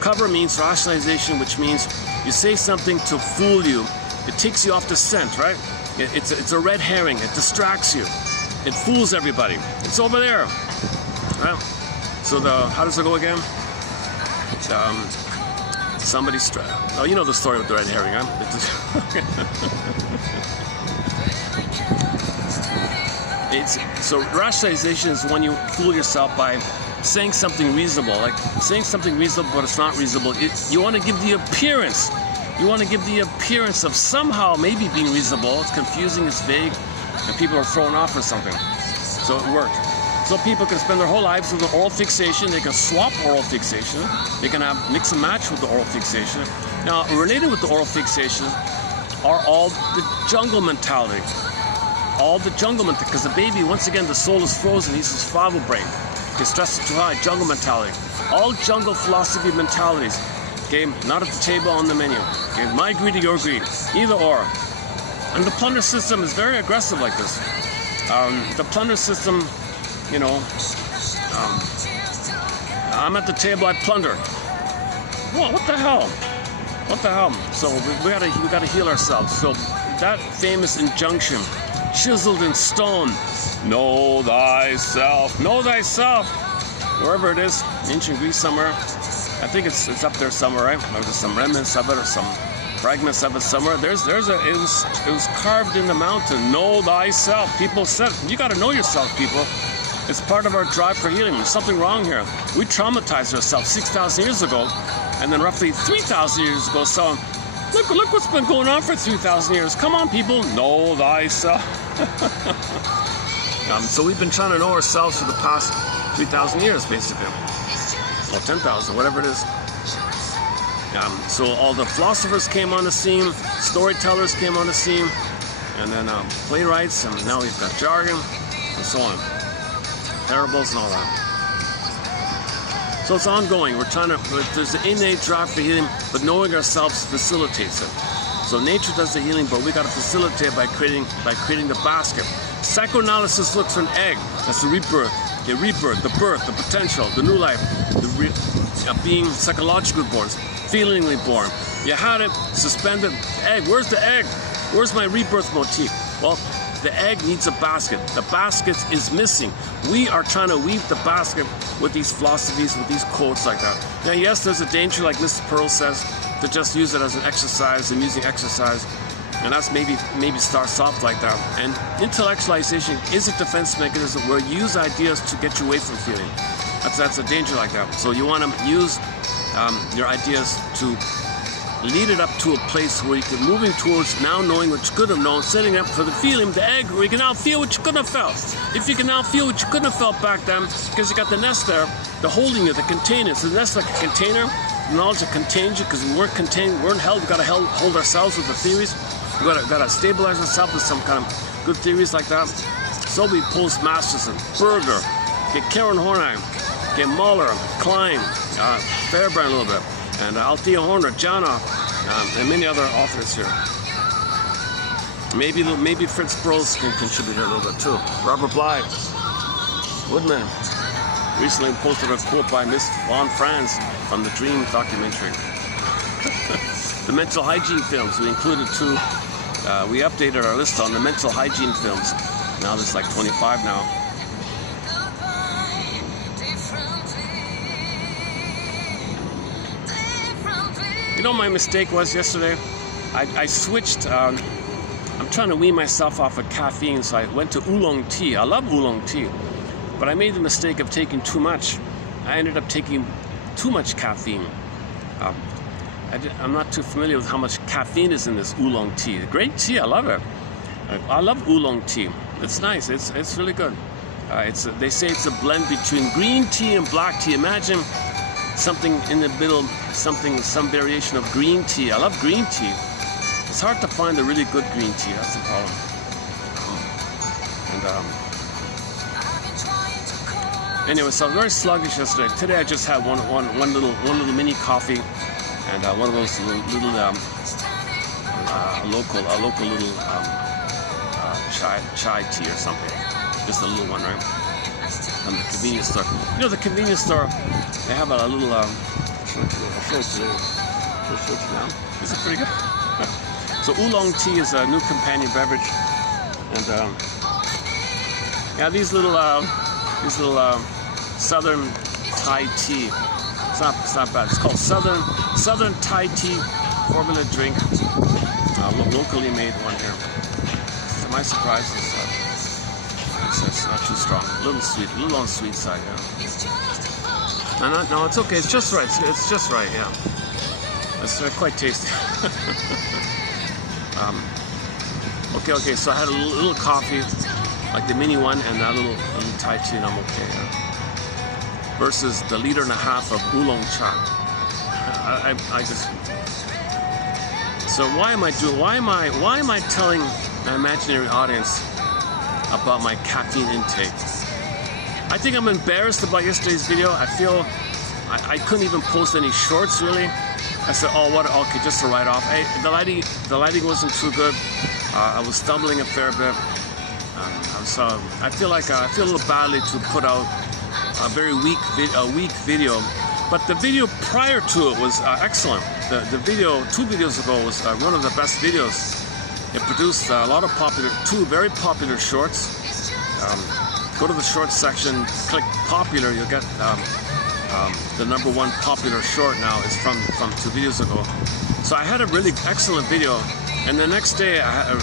Cover means rationalization, which means you say something to fool you. It takes you off the scent, right? It's a red herring. It distracts you. It fools everybody. It's over there, right? So how does it go again? Oh, you know the story with the red herring, huh? So rationalization is when you fool yourself by saying something reasonable, like saying something reasonable, but it's not reasonable. You want to give the appearance. You want to give the appearance of somehow maybe being reasonable. It's confusing, it's vague, and people are thrown off or something. So it worked. So people can spend their whole lives with an oral fixation. They can swap oral fixation. They can mix and match with the oral fixation. Now, related with the oral fixation are all the jungle mentality. all the jungle mentality, because the baby, once again, the soul is frozen. He's his survival brain. Okay, stress is too high, jungle mentality. All jungle philosophy mentalities. Okay, not at the table, on the menu. Okay, my greed or your greed, either or. And the plunder system is very aggressive like this. The plunder system, you know, I'm at the table, I plunder. What the hell? What the hell? So we gotta heal ourselves. So that famous injunction, chiseled in stone, know thyself, know thyself. Wherever it is, ancient Greece somewhere. I think it's up there somewhere, right? Or there's some remnants of it or some fragments of it somewhere. It was carved in the mountain. Know thyself. People said, you got to know yourself, people. It's part of our drive for healing. There's something wrong here. We traumatized ourselves 6,000 years ago, and then roughly 3,000 years ago. So look what's been going on for 3,000 years. Come on, people, know thyself. So we've been trying to know ourselves for the past 3,000 years, basically. Or 10,000, whatever it is. So all the philosophers came on the scene, storytellers came on the scene, and then playwrights, and now we've got jargon, and so on. Parables and all that. So it's ongoing. We're trying to, there's an innate drive for healing, but knowing ourselves facilitates it. So nature does the healing, but we got to facilitate by creating the basket. Psychoanalysis looks for an egg. That's the rebirth. The rebirth, the birth, the potential, the new life, being psychologically born, feelingly born. You had it, suspended. Egg, where's the egg? Where's my rebirth motif? Well, the egg needs a basket. The basket is missing. We are trying to weave the basket with these philosophies, with these quotes like that. Now, yes, there's a danger, like Mr. Pearl says, to just use it as an exercise and using exercise. And that's maybe start soft like that. And intellectualization is a defense mechanism where you use ideas to get you away from feeling. That's a danger like that. So you want to use your ideas to lead it up to a place where you can moving towards now knowing what you could have known, setting up for the feeling, the egg, where you can now feel what you couldn't have felt. If you can now feel what you couldn't have felt back then, because you got the nest there, the holding it, the container. So the nest like a container, the knowledge that contains you, because we weren't contained, we weren't held. We got to hold ourselves with the theories. We got to stabilize ourselves with some kind of good theories like that. So we postmasters and Berger, get Karen Hornheim, get Mahler, Klein, Fairbairn a little bit, and Althea Horner, Janoff, and many other authors here. Maybe Fritz Perls can contribute here a little bit too. Robert Bly, Woodman, recently posted a quote by Miss Von Franz from the Dream documentary. The mental hygiene films, we included two. We updated our list on the mental hygiene films. Now there's like 25 now. You know, my mistake was yesterday, I switched, I'm trying to wean myself off of caffeine, so I went to oolong tea. I love oolong tea, but I made the mistake of taking too much. I ended up taking too much caffeine. I'm not too familiar with how much caffeine is in this oolong tea. Great tea, I love it. I love oolong tea. It's nice, it's really good. They say it's a blend between green tea and black tea. Imagine something in the middle, some variation of green tea. I love green tea. It's hard to find a really good green tea, that's the problem. Anyway, so I was very sluggish yesterday. Today I just had one little mini coffee. And one of those little local little chai tea or something. Just a little one, right? From the convenience store. You know, the convenience store, they have a little, I'll show it to you now. Is it pretty good? So oolong tea is a new companion beverage. And yeah, these little southern Thai tea. It's not bad. It's called Southern Thai Tea formula drink. Locally made one here. To my surprise, it's not too strong. A little sweet, a little on the sweet side. Yeah. No, it's okay. It's just right. It's just right. Yeah. It's quite tasty. Okay. So I had a little coffee, like the mini one, and that little Thai tea, and I'm okay. Yeah. Versus the 1.5 liters of oolong cha. I just. So why am I telling my imaginary audience about my caffeine intake. I think I'm embarrassed about yesterday's video. I feel I couldn't even post any shorts really. I said, oh, what? Okay, just to write off. Hey, the lighting wasn't too good. I was stumbling a fair bit. I feel like I feel a little badly to put out a very weak video. But the video prior to it was excellent. The video 2 videos ago was one of the best videos. It produced a lot of two very popular shorts. Go to the shorts section, click popular, you'll get the #1 popular short now is from 2 videos ago. So I had a really excellent video, and the next day I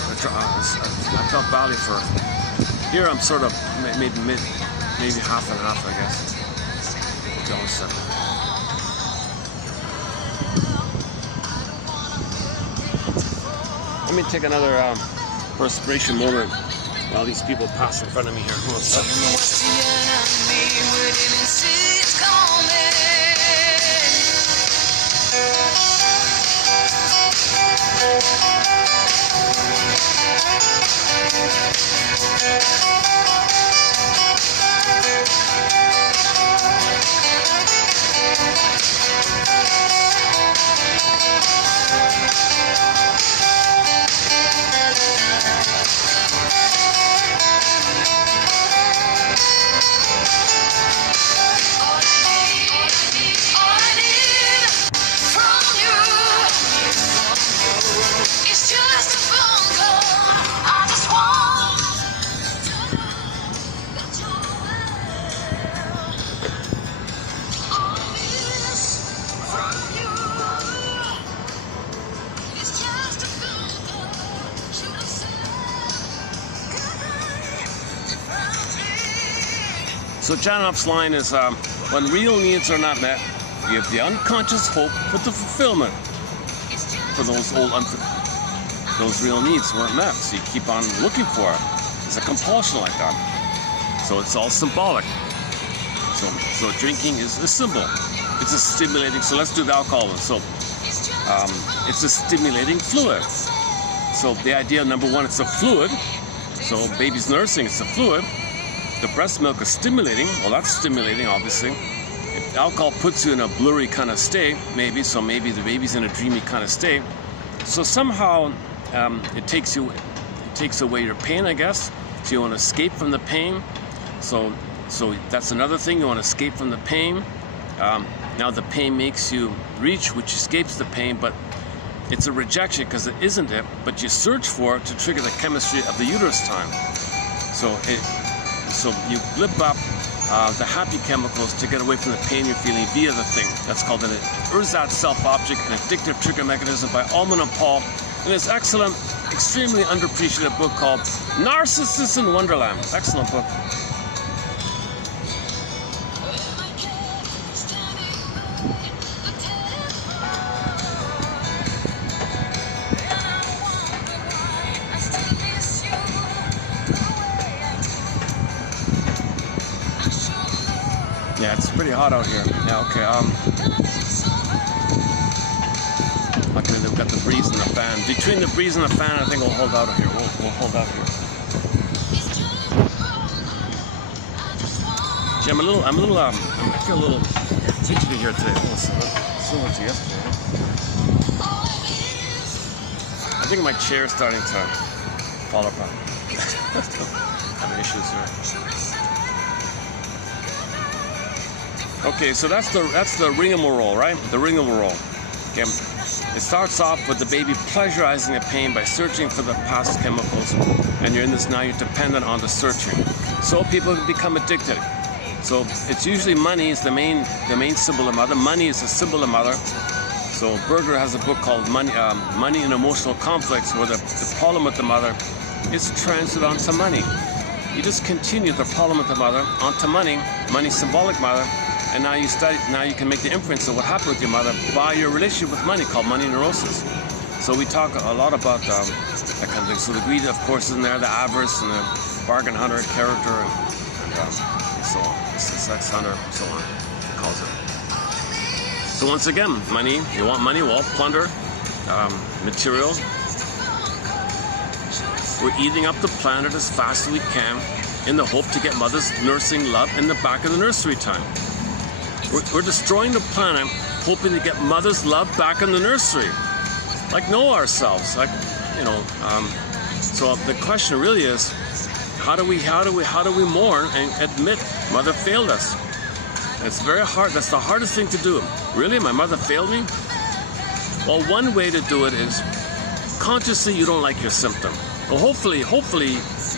felt badly for it. Here I'm sort of maybe half and half, I guess. Okay, one second. Let me take another perspiration moment while these people pass in front of me here. Hold on a second. So Janoff's line is, when real needs are not met, you have the unconscious hope for the fulfillment. For those real needs weren't met, so you keep on looking for it. It's a compulsion like that. So it's all symbolic. So drinking is a symbol. It's a stimulating. So let's do the alcohol one. So it's a stimulating fluid. So the idea, #1, it's a fluid. So baby's nursing, it's a fluid. The breast milk is stimulating. Well, that's stimulating, obviously. If alcohol puts you in a blurry kind of state, maybe the baby's in a dreamy kind of state. So somehow it takes away your pain, I guess. So you want to escape from the pain. So that's another thing. You want to escape from the pain. Now the pain makes you reach, which escapes the pain, but it's a rejection because it isn't it. But you search for it to trigger the chemistry of the uterus time. So you blip up the happy chemicals to get away from the pain you're feeling via the thing. That's called an ersatz self-object, an addictive trigger mechanism by Ullman and Paul in this excellent, extremely underappreciated book called Narcissus in Wonderland. Excellent book. Yeah, it's pretty hot out here. Yeah, okay. Okay, they've got the breeze and the fan. Between the breeze and the fan, I think we'll hold out here. We'll hold out here. Gee, I feel a little fidgety here today. Similar to yesterday. I think my chair is starting to fall apart. Having issues here. Okay, so that's the rigmarole, right? The rigmarole. Okay. It starts off with the baby pleasurizing the pain by searching for the past chemicals, and you're dependent on the searching. So people become addicted. So it's usually money is the main symbol of mother. Money is the symbol of mother. So Berger has a book called Money and Emotional Conflicts, where the problem with the mother is transit onto money. You just continue the problem with the mother onto money, money symbolic mother. And now you can make the inference of what happened with your mother by your relationship with money, called money neurosis. So we talk a lot about that kind of thing. So the greed, of course, is in there, the avarice and the bargain hunter character, and so on. The sex hunter, so on, he calls it. So once again, money, you want money, well, plunder, material. we're eating up the planet as fast as we can in the hope to get mother's nursing love in the back of the nursery time. We're destroying the planet hoping to get mother's love back in the nursery. Like, know ourselves, like, you know. So the question really is, how do we mourn and admit mother failed us? It's very hard. That's the hardest thing to do. Really, my mother failed me? Well, one way to do it is consciously you don't like your symptom. Well, hopefully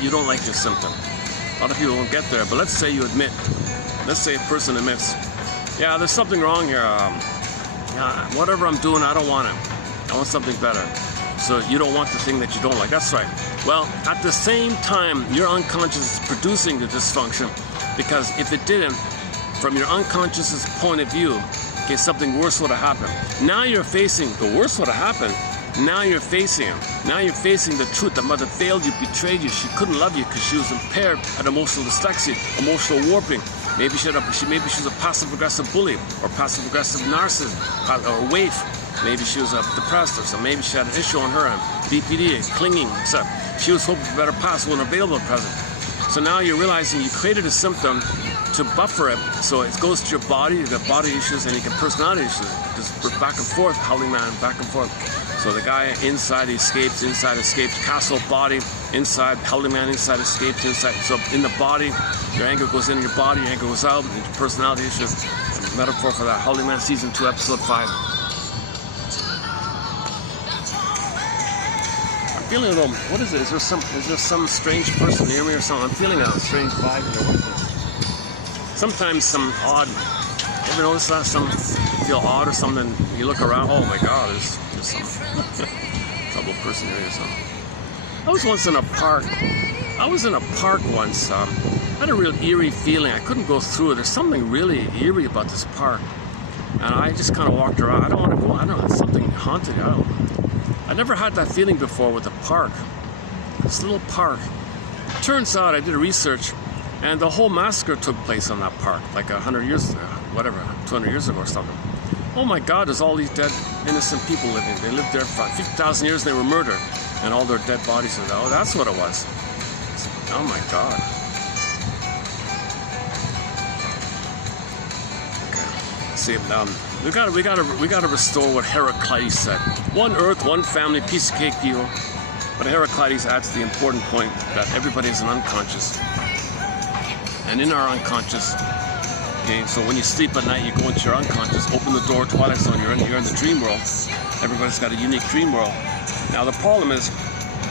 you don't like your symptom. A lot of people won't get there, but let's say you admit. Let's say a person admits, yeah, there's something wrong here. Yeah, whatever I'm doing, I don't want it. I want something better. So you don't want the thing that you don't like. That's right. Well, at the same time, your unconscious is producing the dysfunction, because if it didn't, from your unconscious's point of view, okay, something worse would have happened. Now you're facing the worst would have happened. Now you're facing the truth that mother failed you, betrayed you. She couldn't love you because she was impaired, had emotional dyslexia, emotional warping. Maybe she was a passive-aggressive bully, or passive-aggressive narcissist, or waif. Maybe she was depressed or something. Maybe she had an issue on her end, BPD, clinging, etc. She was hoping for better past, wasn't available at present. So now you're realizing you created a symptom to buffer it, so it goes to your body. You got body issues and you get personality issues. Just back and forth, howling man, back and forth. So the guy inside escapes, castle body, inside, howling man inside escapes, inside. So in the body, your anger goes in your body, your anger goes out, into personality issues. A metaphor for that, Howling Man season 2, episode 5. I'm feeling a little, what is it? Is there some strange person near me or something? I'm feeling a strange vibe here. What is it? Sometimes some odd, you ever notice that? Some feel odd or something, you look around, oh my God, there's some trouble person here or something. I was once in a park. I was in a park once. I had a real eerie feeling. I couldn't go through it. There's something really eerie about this park. And I just kind of walked around. I don't want to go. I don't know. It's something haunted. I never had that feeling before with a park. This little park. Turns out I did research, and the whole massacre took place on that park, like 100 years, whatever, 200 years ago or something. Oh my God, there's all these dead, innocent people living. They lived there for 50,000 years, and they were murdered. And all their dead bodies are there. Oh, that's what it was. Oh my God. Okay. See, we gotta restore what Heraclitus said. One earth, one family, piece of cake deal. But Heraclitus adds the important point that everybody is an unconscious. And in our unconscious, okay, so when you sleep at night, you go into your unconscious, open the door, Twilight Zone, you're in the dream world. Everybody's got a unique dream world. Now the problem is,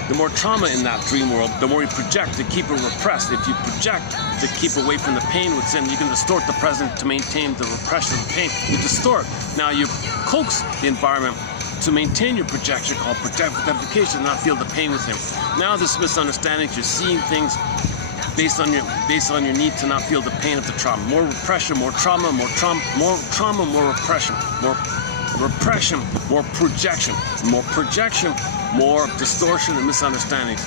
the more trauma in that dream world, the more you project to keep it repressed. If you project to keep away from the pain within, you can distort the present to maintain the repression of the pain. You distort. Now you coax the environment to maintain your projection, called projectification, not feel the pain within. Now this misunderstanding, you're seeing things based on your need to not feel the pain of the trauma. More repression, more trauma, more repression, more repression, more projection, more distortion and misunderstandings.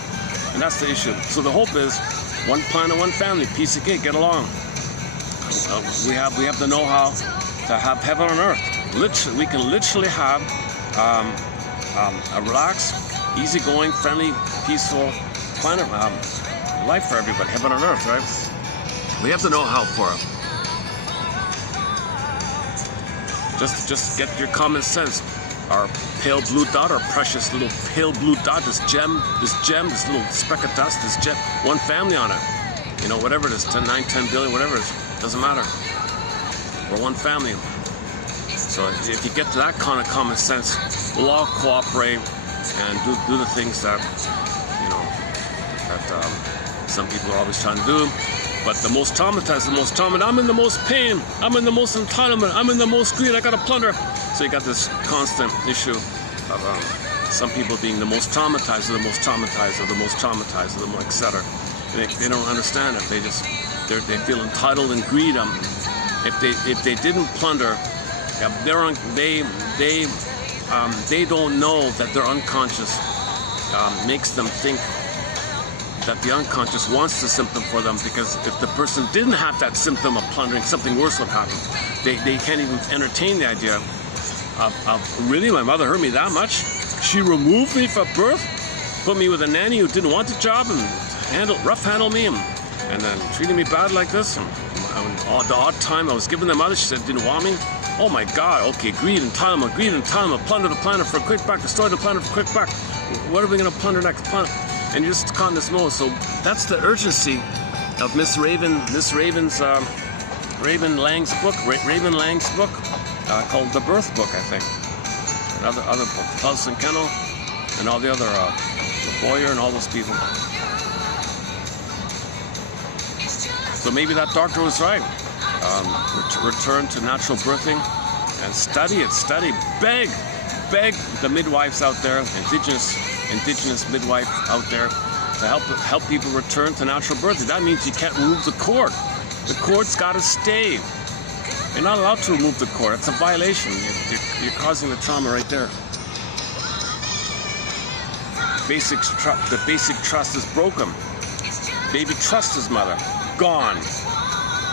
And that's the issue. So the hope is one planet, one family, piece of cake, get along. We have the know-how to have heaven on earth. Literally, we can literally have a relaxed, easygoing, friendly, peaceful planet, life for everybody, heaven on earth, right? We have the know-how for it. Just get your common sense. Our pale blue dot, our precious little pale blue dot, this gem, this little speck of dust, this gem, one family on it. You know, whatever it is, 10 billion, whatever it is, doesn't matter. We're one family. So if you get to that kind of common sense, we'll all cooperate and do the things that, you know, that some people are always trying to do. But the most traumatized, I'm in the most pain, I'm in the most entitlement, I'm in the most greed, I gotta plunder. So you got this constant issue of some people being the most traumatized, or the most traumatized, or the most traumatized, or the most, etc. They don't understand it. They feel entitled and greed. If they didn't plunder, they don't know that their unconscious makes them think that the unconscious wants the symptom for them, because if the person didn't have that symptom of plundering, something worse would happen. They can't even entertain the idea of really, my mother hurt me that much? She removed me from birth? put me with a nanny who didn't want the job and rough handled me and then treated me bad like this. And the odd time I was giving them mother, she said didn't want me. Oh my God, okay, greed, entitlement, plunder the planet for a quick buck, destroy the planet for a quick buck. What are we gonna plunder next? And you're just caught in this mode. So that's the urgency of Raven Lang's book called The Birth Book, I think. Other book, Klaus and Kennel, and all the other, Boyer and all those people. So maybe that doctor was right. Return to natural birthing and study it. Beg the midwives out there, indigenous midwife out there, to help people return to natural birthing. That means you can't remove the cord. The cord's got to stay. You're not allowed to remove the cord. It's a violation. You're causing the trauma right there. The basic trust is broken. Baby trusts his mother. Gone.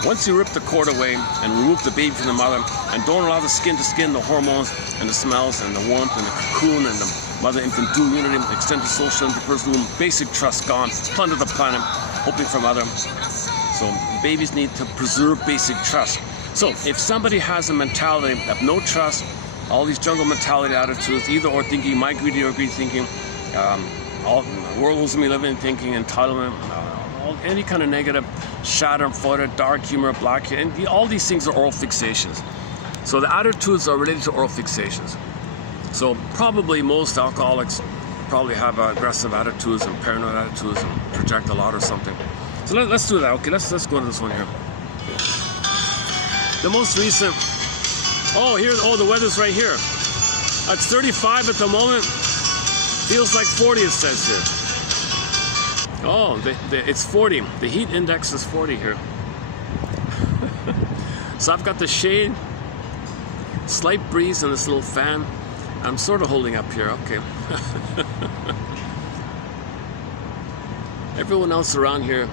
Once you rip the cord away and remove the baby from the mother and don't allow the skin to skin, the hormones and the smells and the warmth and the cocoon and the mother-infant dual unity, extended social interpersonal womb, basic trust gone, plunder the planet, hoping for mother. So babies need to preserve basic trust. So if somebody has a mentality of no trust, all these jungle mentality attitudes, either or thinking, my greedy or greedy thinking, all the world owes me living thinking, entitlement, any kind of negative, schadenfreude, dark humor, black humor, and all these things are oral fixations. So the attitudes are related to oral fixations. So probably most alcoholics probably have aggressive attitudes and paranoid attitudes and project a lot or something. So let's do that. Okay, let's go to this one here. The most recent. The weather's right here. It's 35 at the moment. Feels like 40, it says here. It's 40. The heat index is 40 here. So I've got the shade, slight breeze, and this little fan. I'm sort of holding up here. Okay. Everyone else around here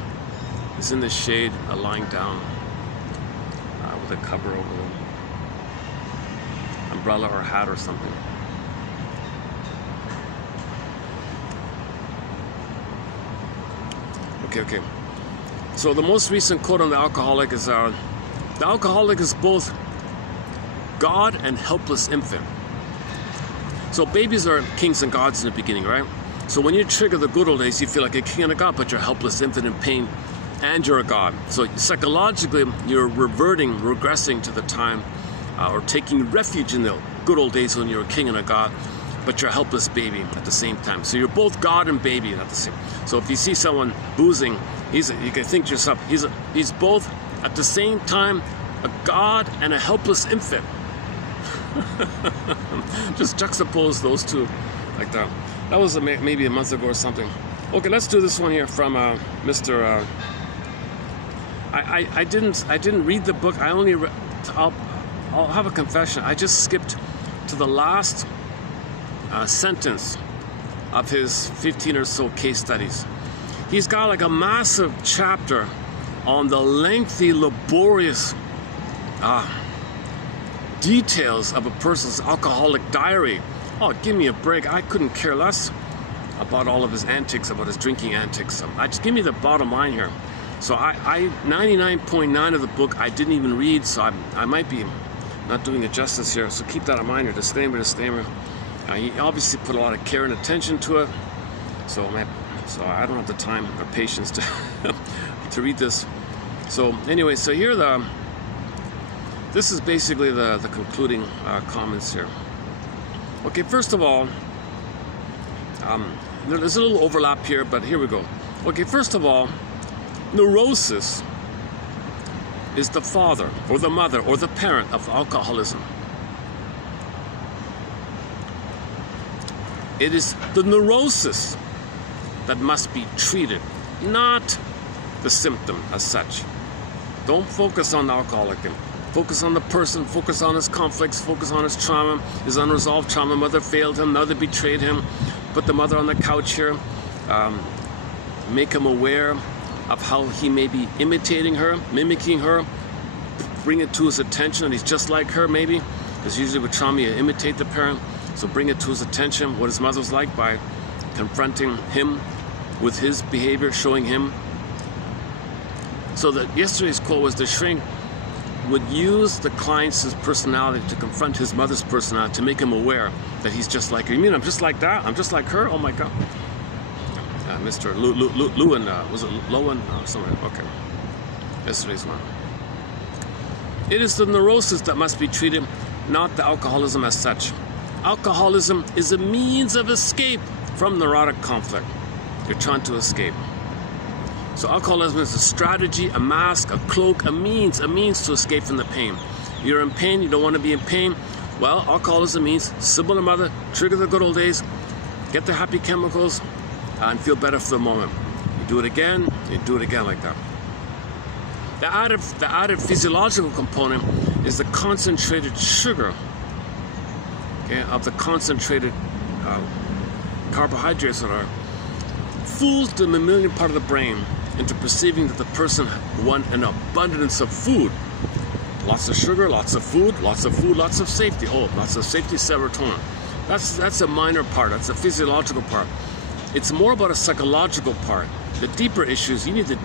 is in the shade, lying down with a cover over them, umbrella or hat or something. Okay. So the most recent quote on the alcoholic is, the alcoholic is both God and helpless infant. So babies are kings and gods in the beginning, right? So when you trigger the good old days, you feel like a king and a god, but you're a helpless infant in pain, and you're a god. So psychologically, you're regressing to the time, or taking refuge in the good old days when you're a king and a god, but you're a helpless baby at the same time. So you're both God and baby at the same. So if you see someone boozing, you can think to yourself, he's both at the same time a God and a helpless infant. Just juxtapose those two like that. That was maybe a month ago or something. Okay, let's do this one here from Mr. I didn't read the book. I'll have a confession. I just skipped to the last sentence of his 15 or so case studies. He's got like a massive chapter on the lengthy, laborious details of a person's alcoholic diary. Oh, give me a break. I couldn't care less about all of his antics, about his drinking antics. Just give me the bottom line here. So I 99.9 of the book I didn't even read, so I might be not doing it justice here. So keep that in mind here. Disclaimer. He obviously put a lot of care and attention to it. So I don't have the time or patience to to read this. So anyway, so here this is basically the concluding comments here. Okay, first of all, there's a little overlap here, but here we go. Okay, first of all, neurosis is the father or the mother or the parent of alcoholism. It is the neurosis that must be treated, not the symptom as such. Don't focus on the alcoholic. Focus on the person, focus on his conflicts, focus on his trauma, his unresolved trauma. Mother failed him, mother betrayed him. Put the mother on the couch here. Make him aware of how he may be imitating her, mimicking her. Bring it to his attention that he's just like her, maybe. Because usually with trauma, you imitate the parent. So bring it to his attention, what his mother was like, by confronting him with his behavior, showing him. So that yesterday's quote was the shrink would use the client's personality to confront his mother's personality to make him aware that he's just like her. You mean I'm just like that? I'm just like her? Oh my God. Mr. Lewin, was it Lowen? Oh, somewhere. Okay. Yesterday's one. It is the neurosis that must be treated, not the alcoholism as such. Alcoholism is a means of escape from neurotic conflict. You're trying to escape. So alcoholism is a strategy, a mask, a cloak, a means to escape from the pain. You're in pain, you don't want to be in pain. Well, alcoholism means similar mother, trigger the good old days, get the happy chemicals, and feel better for the moment. You do it again, you do it again like that. The added physiological component is the concentrated sugar, okay, of the concentrated carbohydrates that are fools the mammalian part of the brain into perceiving that the person wants an abundance of food. Lots of sugar, lots of food, lots of safety. Oh, lots of safety, serotonin. That's a minor part, that's a physiological part. It's more about a psychological part. The deeper issues, you gotta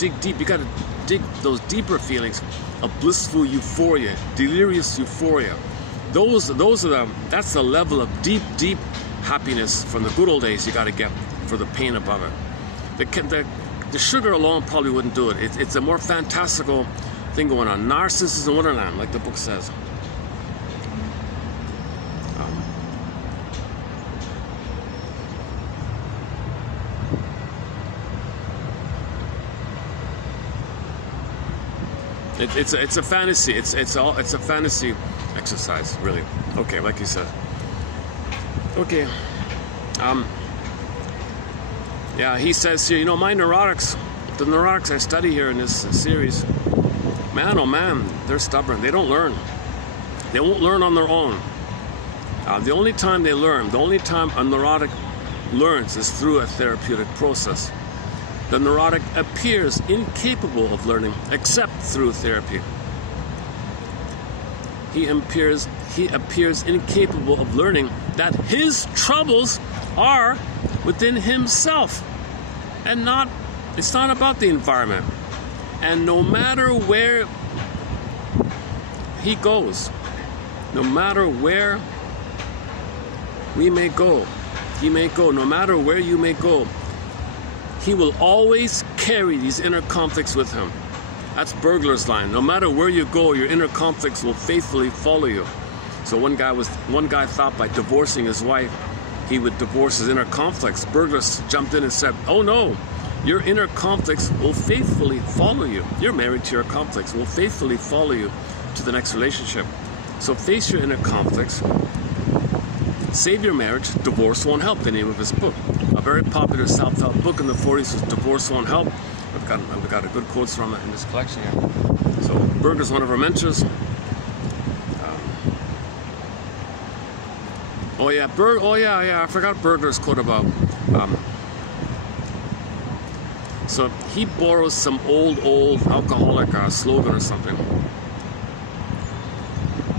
dig deep, you gotta dig those deeper feelings of blissful euphoria, delirious euphoria. That's the level of deep happiness from the good old days you gotta get for the pain above it. The sugar alone probably wouldn't do it. It's a more fantastical thing going on. Narcissus in Wonderland, like the book says. It's a fantasy. It's a fantasy exercise, really. Okay, like you said. Okay. Yeah, he says here, my neurotics, the neurotics I study here in this series, man, oh man, they're stubborn. They don't learn. They won't learn on their own. The only time they learn, the only time a neurotic learns is through a therapeutic process. The neurotic appears incapable of learning except through therapy. He appears incapable of learning that his troubles are within himself and it's not about the environment. And no matter where he goes, no matter where he may go, no matter where you may go, he will always carry these inner conflicts with him. That's Burglar's line. No matter where you go, your inner conflicts will faithfully follow you. So one guy thought by divorcing his wife, he would divorce his inner conflicts. Burglar jumped in and said, oh no, your inner conflicts will faithfully follow you. You're married to your conflicts, will faithfully follow you to the next relationship. So face your inner conflicts, save your marriage, Divorce Won't Help, the name of his book. A very popular self-help book in the 40s was Divorce Won't Help. I've got a good quotes from it in this collection here. So Burger's one of our mentors. I forgot Burger's quote about. So he borrows some old alcoholic slogan or something.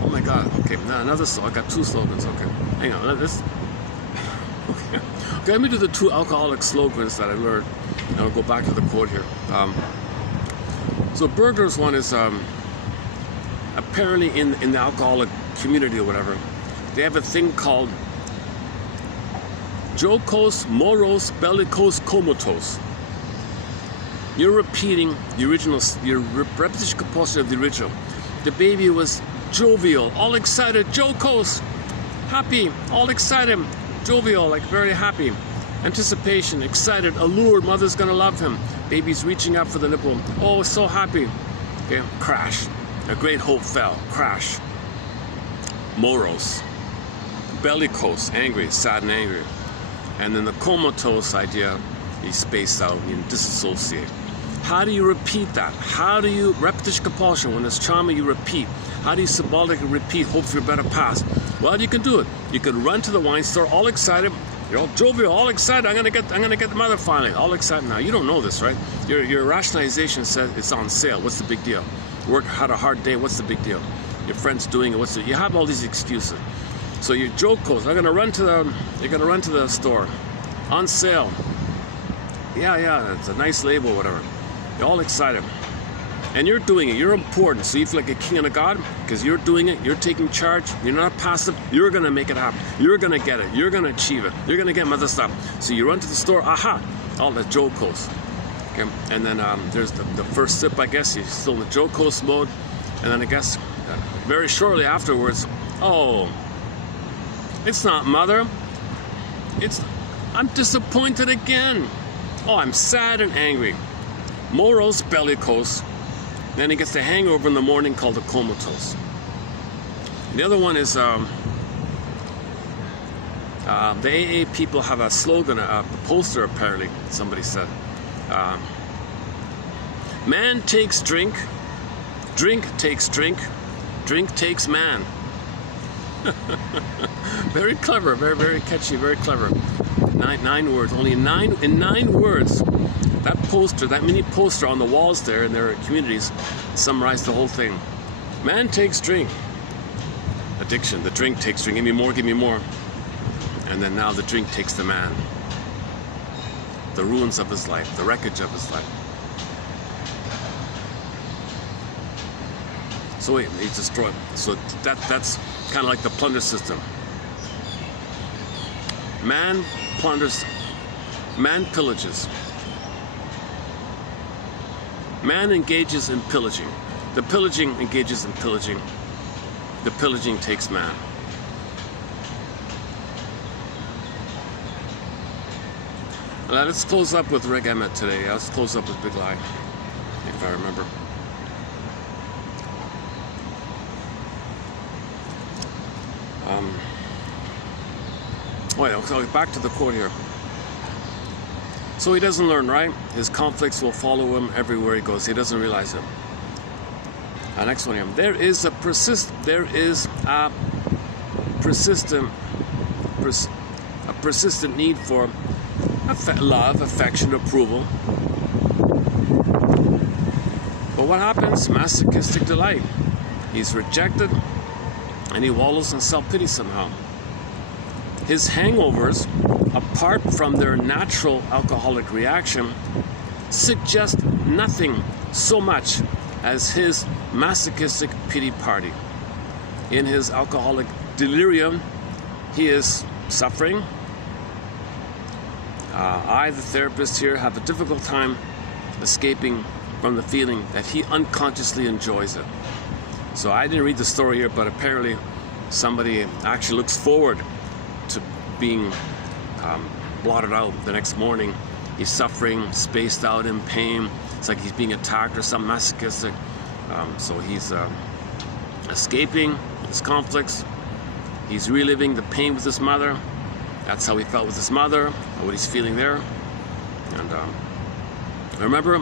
Oh my God! Okay, now another. I got two slogans. Okay, hang on. Okay, let me do the two alcoholic slogans that I learned, and I'll go back to the quote here. So Burger's one is apparently in the alcoholic community or whatever. They have a thing called jocose, morose, bellicose, comatose. You're repeating the original, your repetition compulsion of the original. The baby was jovial, all excited, jocose, happy, all excited, jovial, like very happy. Anticipation, excited, allured, mother's gonna love him. Baby's reaching out for the nipple. Oh, so happy. Okay, crash. A great hope fell. Crash. Morose. Bellicose, angry, sad and angry. And then the comatose idea, you space out, you disassociate. How do you repeat that? How do you, repetition compulsion, when there's trauma, you repeat. How do you symbolically repeat, hope for a better past? Well, you can do it. You can run to the wine store, all excited, you're all jovial, all excited, I'm gonna get the mother finally, all excited. Now, you don't know this, right? Your rationalization says it's on sale, what's the big deal? Had a hard day, what's the big deal? Your friend's doing it, you have all these excuses. So you're jocose, you're gonna run to the store. On sale. Yeah, it's a nice label, whatever. You're all excited. And you're doing it. You're important. So you feel like a king and a god because you're doing it. You're taking charge. You're not passive. You're going to make it happen. You're going to get it. You're going to achieve it. You're going to get mother stuff. So you run to the store. Aha! All the jocose. Okay. And then there's the first sip, I guess. You're still in the jocose mode. And then I guess very shortly afterwards, oh, it's not mother. I'm disappointed again. Oh, I'm sad and angry. Morose, bellicose. Then he gets the hangover in the morning called a comatose. The other one is the AA people have a slogan, a poster apparently, somebody said. Man takes drink, drink takes drink, drink takes man. Very clever, very, very catchy, very clever. Nine words, only in nine words. That poster, that mini poster on the walls there in their communities summarize the whole thing. Man takes drink. Addiction, the drink takes drink. Give me more, give me more. And then now the drink takes the man. The ruins of his life, the wreckage of his life. So he's destroyed. So that's kind of like the plunder system. Man plunders, man pillages. Man engages in pillaging. The pillaging engages in pillaging. The pillaging takes man. Let's close up with Reg Emmett today. Let's close up with Big Lie, if I remember. So back to the quote here. So he doesn't learn, right? His conflicts will follow him everywhere he goes. He doesn't realize it. Next one here. There is a persistent need for love, affection, approval. But what happens? Masochistic delight. He's rejected, and he wallows in self-pity somehow. His hangovers, apart from their natural alcoholic reaction, suggest nothing so much as his masochistic pity party. In his alcoholic delirium, he is suffering. I, the therapist here, have a difficult time escaping from the feeling that he unconsciously enjoys it. So I didn't read the story here, but apparently somebody actually looks forward to being blotted out the next morning. He's suffering, spaced out, in pain. It's like he's being attacked or something masochistic. So he's escaping his conflicts. He's reliving the pain with his mother. That's how he felt with his mother, or what he's feeling there. And remember,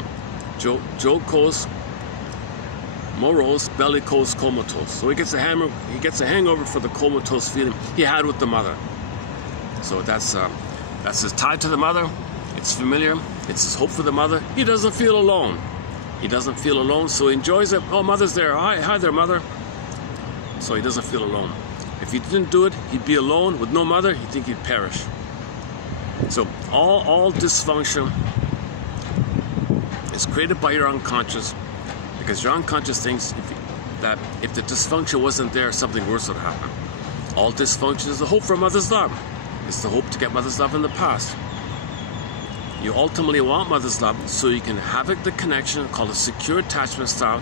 jocose, morose, bellicose, comatose. So he gets a hangover for the comatose feeling he had with the mother. So that's his tie to the mother. It's familiar. It's his hope for the mother. He doesn't feel alone. He doesn't feel alone, so he enjoys it. Oh, mother's there. Hi there, mother. So he doesn't feel alone. If he didn't do it, he'd be alone with no mother. He'd think he'd perish. So all dysfunction is created by your unconscious, because your unconscious thinks that if the dysfunction wasn't there, something worse would happen. All dysfunction is the hope for mother's love. It's the hope to get mother's love in the past. You ultimately want mother's love so you can have the connection called a secure attachment style.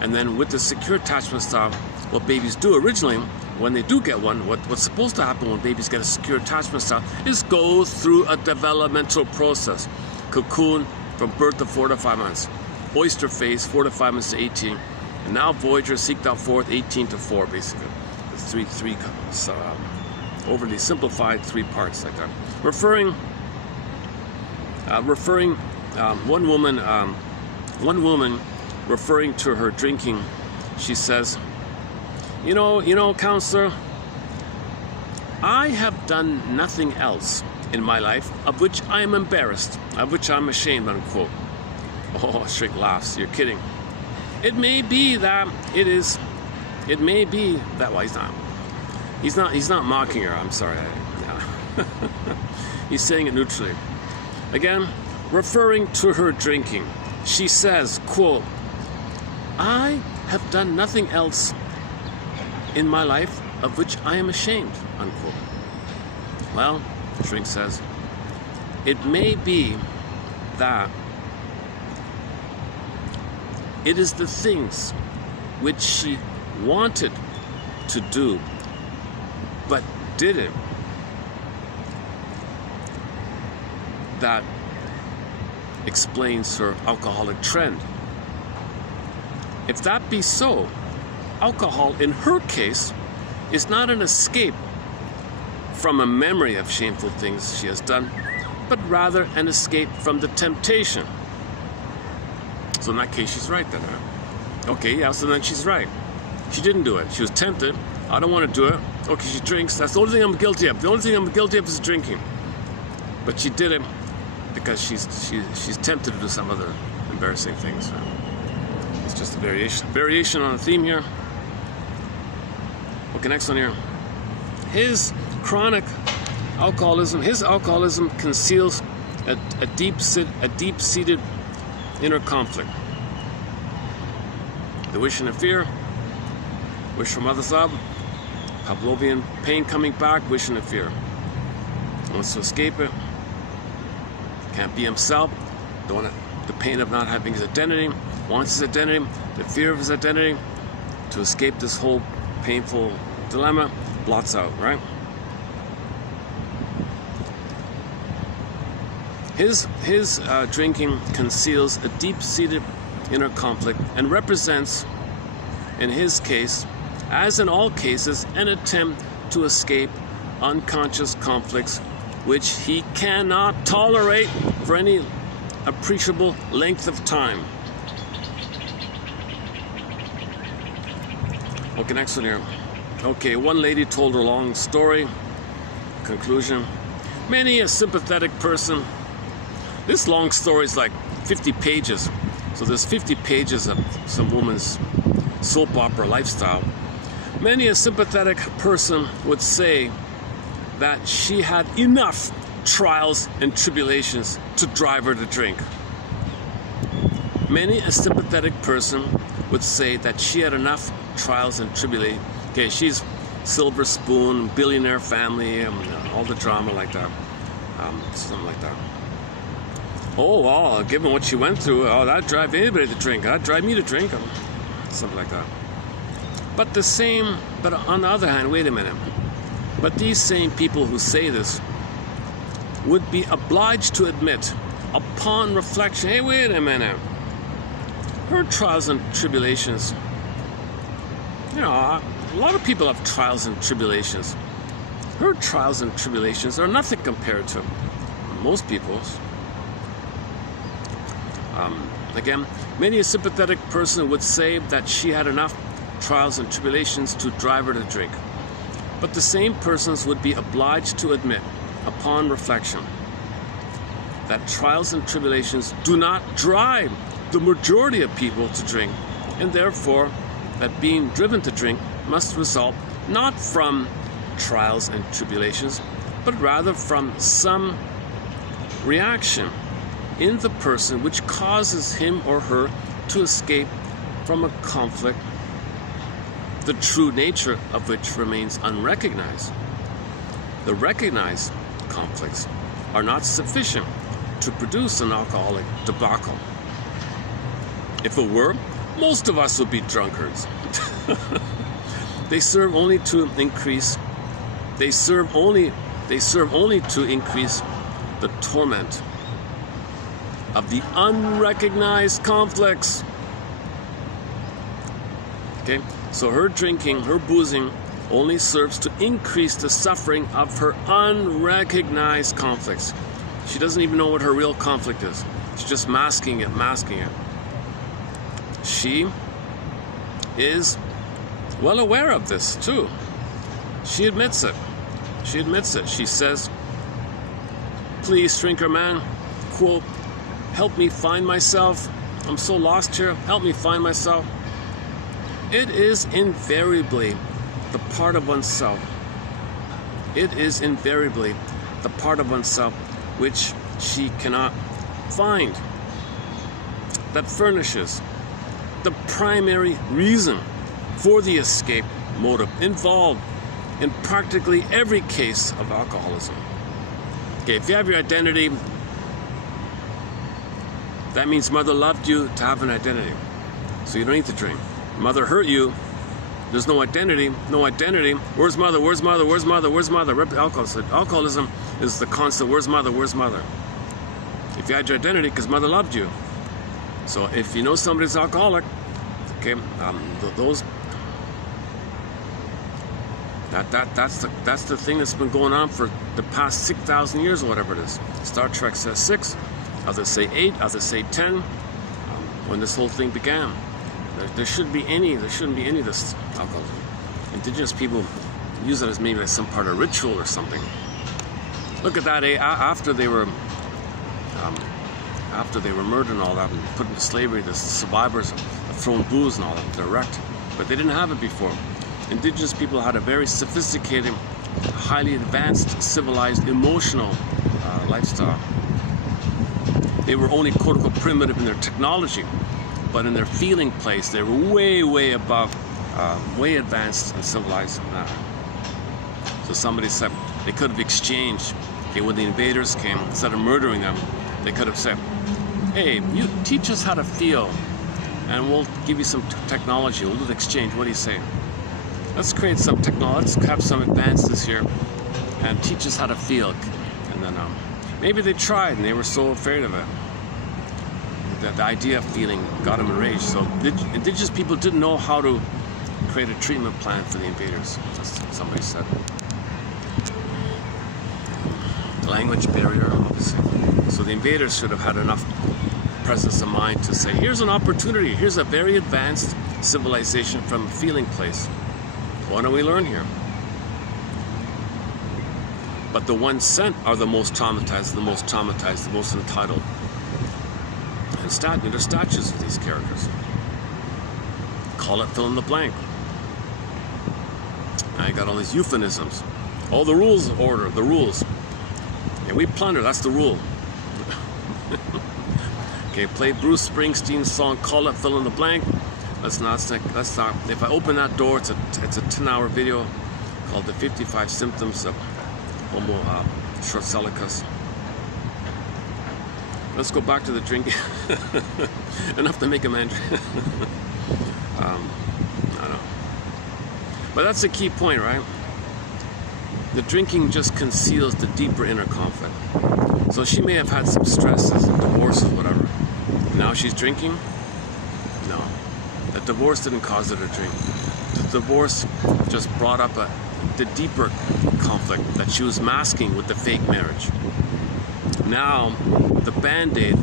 And then with the secure attachment style, what babies do originally, when they do get one, what's supposed to happen when babies get a secure attachment style is go through a developmental process. Cocoon from birth to 4 to 5 months. Oyster phase, 4 to 5 months to 18. And now Voyager seeked out forth 18 to 4, basically. Three overly simplified 3 parts like that. One woman referring to her drinking, she says, you know, counselor, I have done nothing else in my life of which I am embarrassed, of which I'm ashamed, unquote. Oh, Shrink laughs. You're kidding. It may be that well, he's not mocking her. I'm sorry. He's saying it neutrally. Again, referring to her drinking, she says, quote, "I have done nothing else in my life of which I am ashamed," unquote. Well, Shrink says, it may be that it is the things which she wanted to do but didn't that explains her alcoholic trend. If that be so, alcohol in her case is not an escape from a memory of shameful things she has done, but rather an escape from the temptation. So in that case, she's right then, huh? Okay, yeah, so then she's right. She didn't do it. She was tempted. I don't want to do it. Okay, she drinks. That's the only thing I'm guilty of. The only thing I'm guilty of is drinking. But she did it because she's tempted to do some other embarrassing things. So it's just a variation on a theme here. Okay, next one here. His chronic alcoholism, conceals a deep-seated inner conflict. The wish and the fear, wish for mother's love, Pavlovian pain coming back, wish and the fear. Wants to escape it, can't be himself, the pain of not having his identity, wants his identity, the fear of his identity, to escape this whole painful dilemma, blots out, right? His drinking conceals a deep-seated inner conflict and represents, in his case, as in all cases, an attempt to escape unconscious conflicts which he cannot tolerate for any appreciable length of time. Okay, next one here. Okay, one lady told her long story. Conclusion. Many a sympathetic person. This long story is like 50 pages. So there's 50 pages of some woman's soap opera lifestyle. Many a sympathetic person would say that she had enough trials and tribulations to drive her to drink. Many a sympathetic person would say that she had enough trials and tribulations. Okay, she's silver spoon, billionaire family, all the drama like that. Something like that. Oh, well, given what she went through, that'd drive anybody to drink. That'd drive me to drink. Something like that. But on the other hand, wait a minute. But these same people who say this would be obliged to admit, upon reflection, hey, wait a minute. Her trials and tribulations, a lot of people have trials and tribulations. Her trials and tribulations are nothing compared to most people's. Again, many a sympathetic person would say that she had enough trials and tribulations to drive her to drink. But the same persons would be obliged to admit, upon reflection, that trials and tribulations do not drive the majority of people to drink, and therefore that being driven to drink must result not from trials and tribulations, but rather from some reaction in the person which causes him or her to escape from a conflict, the true nature of which remains unrecognized. The recognized conflicts are not sufficient to produce an alcoholic debacle. If it were, most of us would be drunkards. They serve only to increase the torment of the unrecognized conflicts. Okay, so her drinking, her boozing, only serves to increase the suffering of her unrecognized conflicts. She doesn't even know what her real conflict is. She's just masking it. She is well aware of this too. She admits it. She says, "Please, drinker man, quote, help me find myself. I'm so lost here. Help me find myself." It is invariably the part of oneself. It is invariably the part of oneself which she cannot find, that furnishes the primary reason for the escape motive involved in practically every case of alcoholism. Okay, if you have your identity, that means mother loved you to have an identity, so you don't need to drink. Mother hurt you, there's no identity, no identity. Where's mother, where's mother, where's mother, where's mother? Alcoholism is the constant, where's mother, where's mother? If you had your identity, because mother loved you. So if you know somebody's alcoholic, okay, that's the thing that's been going on for the past 6,000 years or whatever it is. Star Trek says 6, others say 8, others say 10. When this whole thing began, there shouldn't be any of this alcoholism. Indigenous people use it as maybe like some part of ritual or something. Look at that, after they were murdered and all that and put into slavery, the survivors have thrown booze and all that, they're wrecked. But they didn't have it before. Indigenous people had a very sophisticated, highly advanced, civilized, emotional lifestyle. They were only quote-unquote primitive in their technology, but in their feeling place, they were way, way above, way advanced and civilized than that. So somebody said they could have exchanged. Okay, when the invaders came, instead of murdering them, they could have said, hey, you teach us how to feel, and we'll give you some technology. We'll do the exchange. What do you say? Let's create some technology. Let's have some advances here and teach us how to feel. And then maybe they tried and they were so afraid of it. The idea of feeling got them enraged. So indigenous people didn't know how to create a treatment plan for the invaders. That's what somebody said. Language barrier, obviously. So the invaders should have had enough presence of mind to say, here's an opportunity. Here's a very advanced civilization from a feeling place. Why don't we learn here? But the ones sent are the most traumatized, the most entitled. And there's statues of these characters. Call it fill in the blank. Now you got all these euphemisms. Oh, the rules of order, the rules. And we plunder, that's the rule. Okay, play Bruce Springsteen's song, Call It Fill in the Blank. Let's not, if I open that door, it's a 10-hour video called The 55 Symptoms of Homo Shortsellicus. Let's go back to the drinking. Enough to make a man drink. I don't know. But that's the key point, right? The drinking just conceals the deeper inner conflict. So she may have had some stresses, divorces, whatever. Now she's drinking? No. The divorce didn't cause her to drink. The divorce just brought up the deeper conflict that she was masking with the fake marriage. Now, the band-aid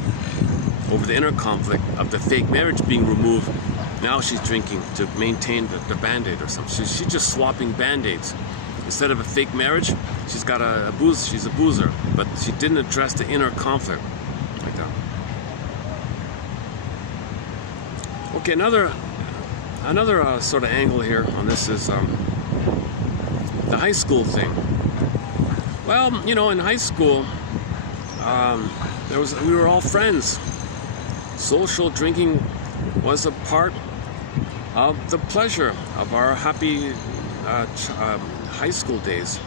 over the inner conflict of the fake marriage being removed, now she's drinking to maintain the band-aid or something. She's just swapping band-aids. Instead of a fake marriage, she's got she's a boozer, but she didn't address the inner conflict like that. Okay, another sort of angle here on this is the high school thing. Well, you know, in high school, we were all friends. Social drinking was a part of the pleasure of our happy high school days.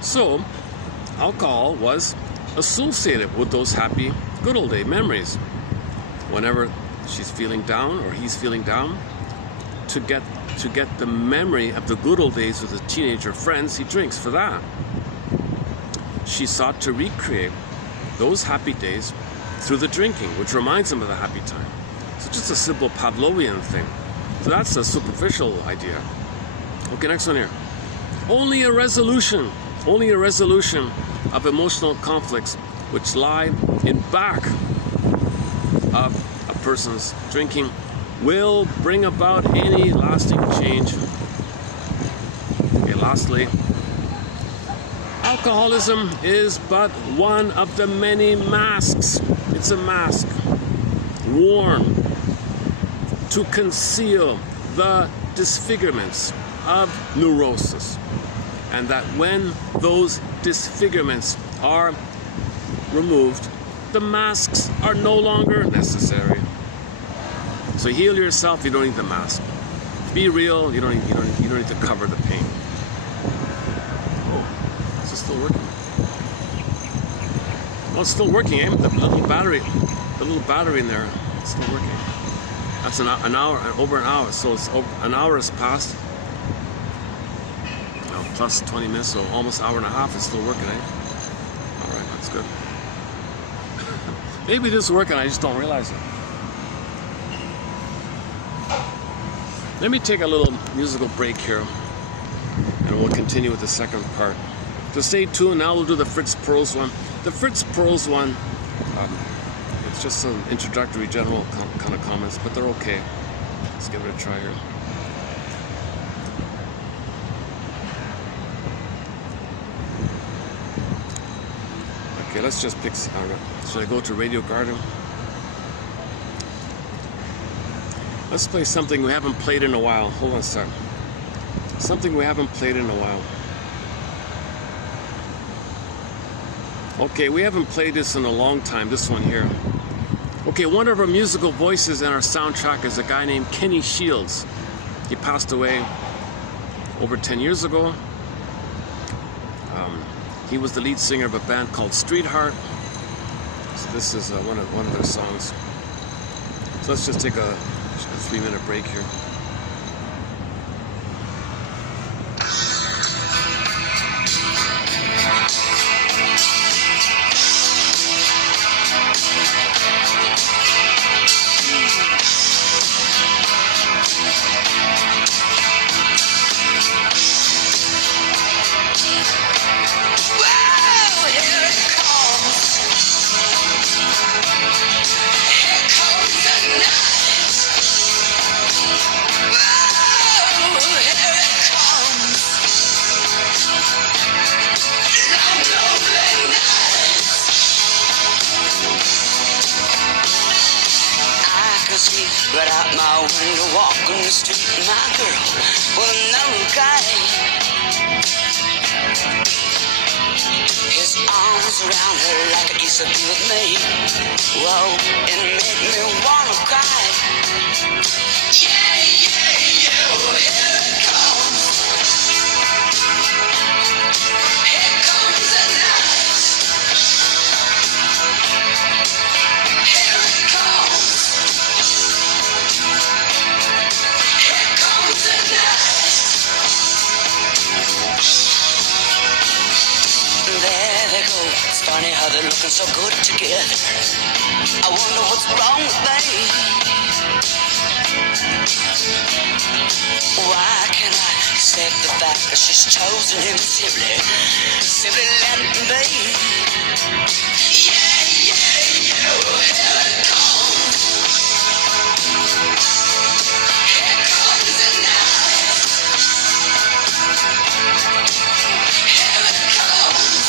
So, alcohol was associated with those happy good old day memories. Whenever she's feeling down or he's feeling down, to get the memory of the good old days with his teenager friends, he drinks for that. She sought to recreate those happy days through the drinking, which reminds him of the happy time. So just a simple Pavlovian thing. So that's a superficial idea. Okay, next one here. Only a resolution of emotional conflicts which lie in back of a person's drinking will bring about any lasting change. Okay, lastly, alcoholism is but one of the many masks. It's a mask worn to conceal the disfigurements of neurosis. And that when those disfigurements are removed, the masks are no longer necessary. So heal yourself, you don't need the mask. Be real, you don't need to cover the pain. Oh, is this still working? Oh, it's still working, eh? The little battery in there, it's still working. That's an hour, over an hour, so it's over, an hour has passed. Plus 20 minutes, so almost an hour and a half. It's still working, eh? All right, that's good. Maybe it is working, I just don't realize it. Let me take a little musical break here, and we'll continue with the second part. So stay tuned. Now we'll do the Fritz Perls one. The Fritz Perls one, it's just some introductory general kind of comments, but they're okay. Let's give it a try here. Okay, let's just pick, should I go to Radio Garden? Let's play something we haven't played in a while. Hold on a second. Something we haven't played in a while. Okay, we haven't played this in a long time, this one here. Okay, one of our musical voices in our soundtrack is a guy named Kenny Shields. He passed away over 10 years ago. He was the lead singer of a band called Streetheart. So this is one of their songs. So let's just take a 3-minute break here. Right out my window, walking the street, my girl with another guy. His arms around her like he used to be with me. Whoa, it made me wanna cry. Yeah, yeah, yeah, here it comes. Here comes the night. Here it comes. There they go. It's funny how they're looking so good together. I wonder what's wrong with me. Why can't I accept the fact that she's chosen him simply let him be? Yeah, yeah, yeah, here it comes. Here comes the night. Here it comes.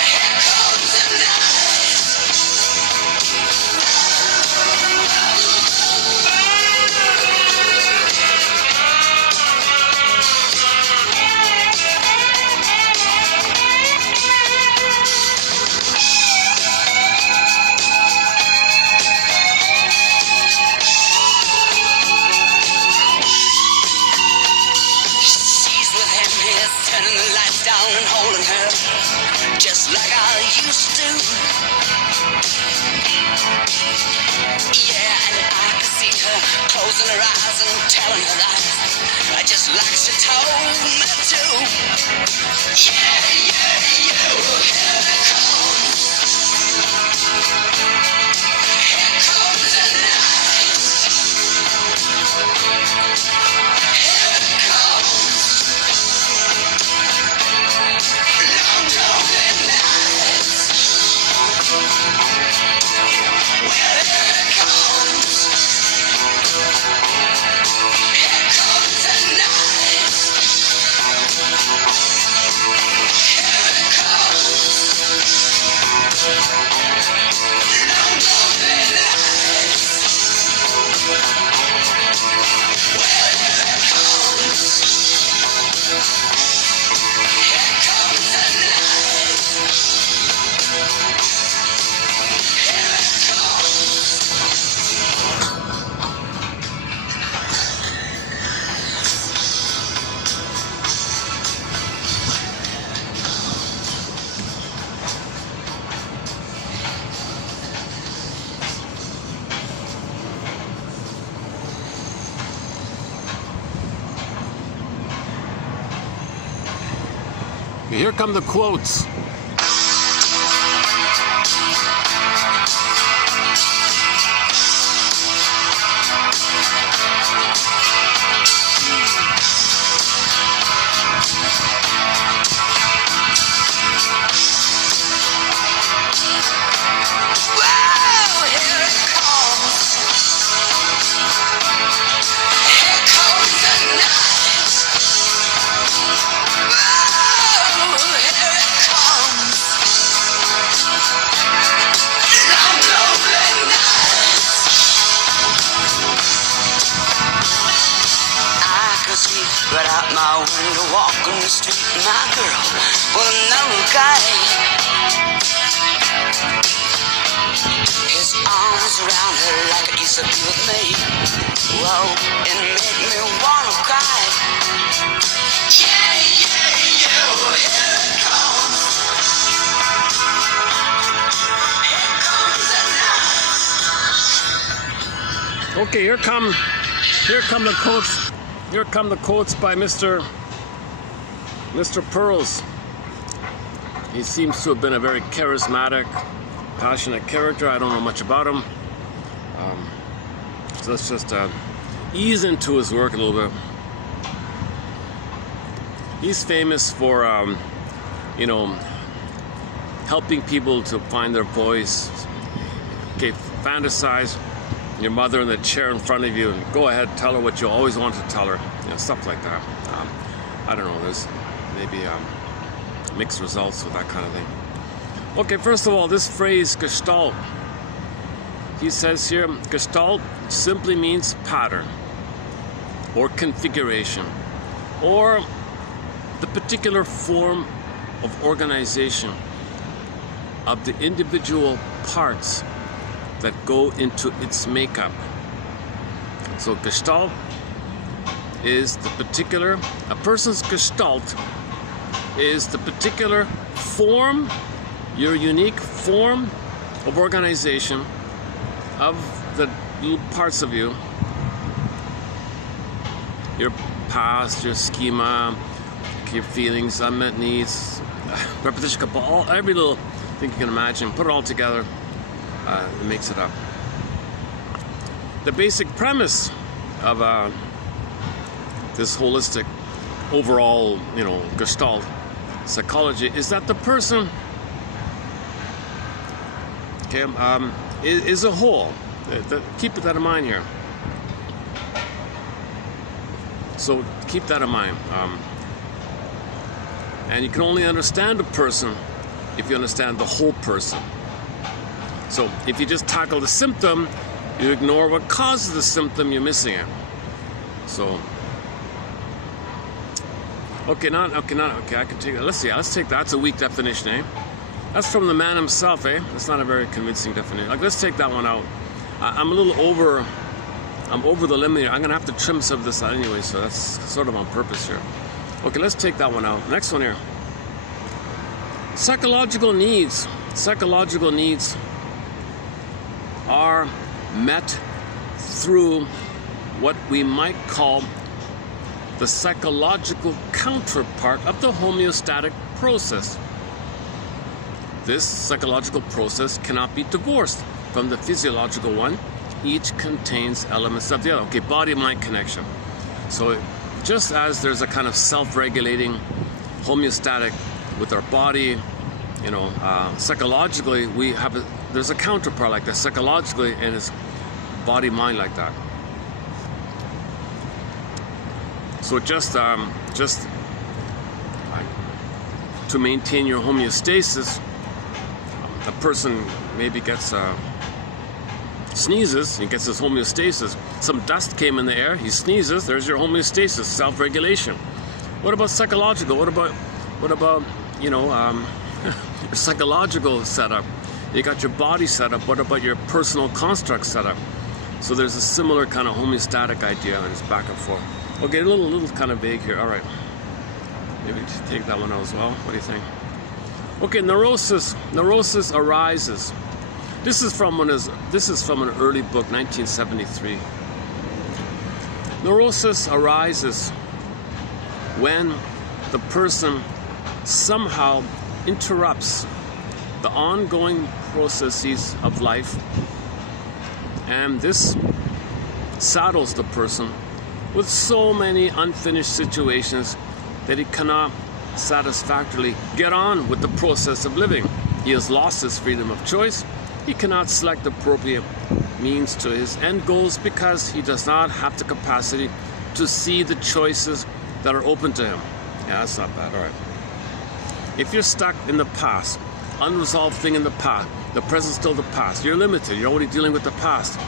Here comes the night. She's with him, he's turning the lights down and holding her just like I used to. Yeah, and I can see her closing her eyes and telling her lies, just like she told me to. Yeah, yeah, yeah, here it comes. Here comes the night. Here it comes. Long, lonely nights. Well, here it comes. Here comes the night. Here come the quotes. Right out my window, walking the street, my girl with another guy. His arms around her like it used to be with me. Whoa, it made me wanna cry. Yeah, yeah, yeah, here it comes. Here comes the night. Okay, here come the quotes. Here come the quotes by Mr. Pearls. He seems to have been a very charismatic, passionate character. I don't know much about him. So let's just ease into his work a little bit. He's famous for, helping people to find their voice. Okay, fantasize your mother in the chair in front of you and go ahead, tell her what you always wanted to tell her, stuff like that. I don't know, there's maybe mixed results with that kind of thing. Okay, first of all, this phrase gestalt, he says here, gestalt simply means pattern or configuration or the particular form of organization of the individual parts that go into its makeup. So gestalt is a person's gestalt is the particular form, your unique form of organization of the little parts of you, your past, your schema, your feelings, unmet needs, repetition, every little thing you can imagine, put it all together. It makes it up. The basic premise of this holistic overall, gestalt psychology is that the person, is a whole. Keep that in mind here. So keep that in mind. And you can only understand a person if you understand the whole person. So if you just tackle the symptom, you ignore what causes the symptom, you're missing it. So, I can take that. Let's take that. That's a weak definition, eh? That's from the man himself, eh? That's not a very convincing definition. Let's take that one out. I'm over the limit here. I'm gonna have to trim some of this out anyway, so that's sort of on purpose here. Okay, let's take that one out. Next one here. Psychological needs are met through what we might call the psychological counterpart of the homeostatic process. This psychological process cannot be divorced from the physiological one. Each contains elements of the other. Okay, body-mind connection. So just as there's a kind of self-regulating homeostatic with our body, psychologically there's a counterpart like that psychologically, and it's body-mind like that. So just to maintain your homeostasis, a person maybe gets sneezes, he gets his homeostasis. Some dust came in the air, he sneezes, there's your homeostasis, self-regulation. What about psychological? What about your psychological setup? You got your body setup. What about your personal construct setup? So there's a similar kind of homeostatic idea, and it's back and forth. Okay, a little kind of vague here. All right, maybe take that one out as well. What do you think? Okay, neurosis arises. This is from an early book, 1973. Neurosis arises when the person somehow interrupts the ongoing processes of life, and this saddles the person with so many unfinished situations that he cannot satisfactorily get on with the process of living. He has lost his freedom of choice. He cannot select appropriate means to his end goals because he does not have the capacity to see the choices that are open to him. Yeah, that's not bad. All right. If you're stuck in the past, unresolved thing in the past, the present's still the past, you're limited. You're only dealing with the past.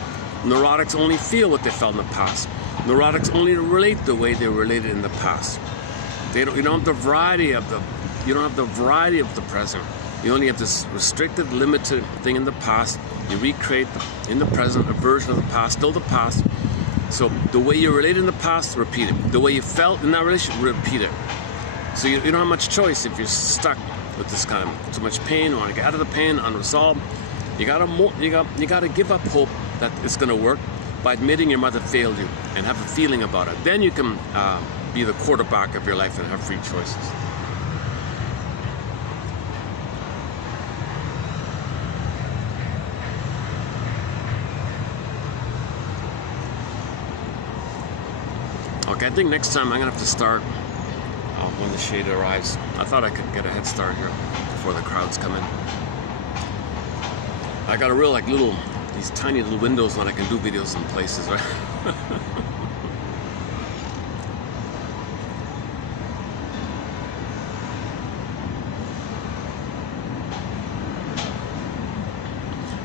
Neurotics only feel what they felt in the past. Neurotics only relate the way they related in the past. You don't have the variety of the present. You only have this restricted, limited thing in the past. You recreate in the present a version of the past, still the past. So the way you related in the past, repeat it. The way you felt in that relationship, repeat it. So you don't have much choice if you're stuck with this kind of too much pain, or want to get out of the pain, unresolved. You gotta give up hope that it's gonna work by admitting your mother failed you and have a feeling about it. Then you can be the quarterback of your life and have free choices. Okay, I think next time I'm gonna have to start when the shade arrives. I thought I could get a head start here before the crowds come in. I got a real these tiny little windows when I can do videos in places, right?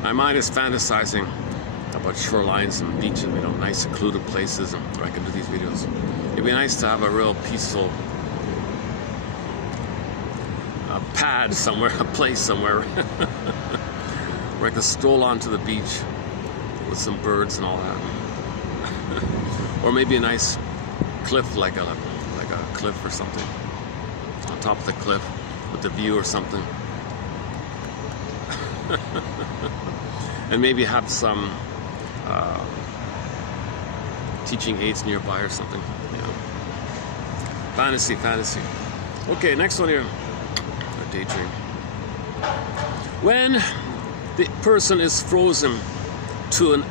My mind is fantasizing about shorelines and beaches, nice secluded places where I can do these videos. It'd be nice to have a real peaceful pad somewhere, a place somewhere where I can stroll onto the beach with some birds and all that. Or maybe a nice cliff, like a cliff or something, on top of the cliff with the view or something. And maybe have some teaching aids nearby or something. Fantasy. Okay, next one here. A daydream. When the person is frozen to an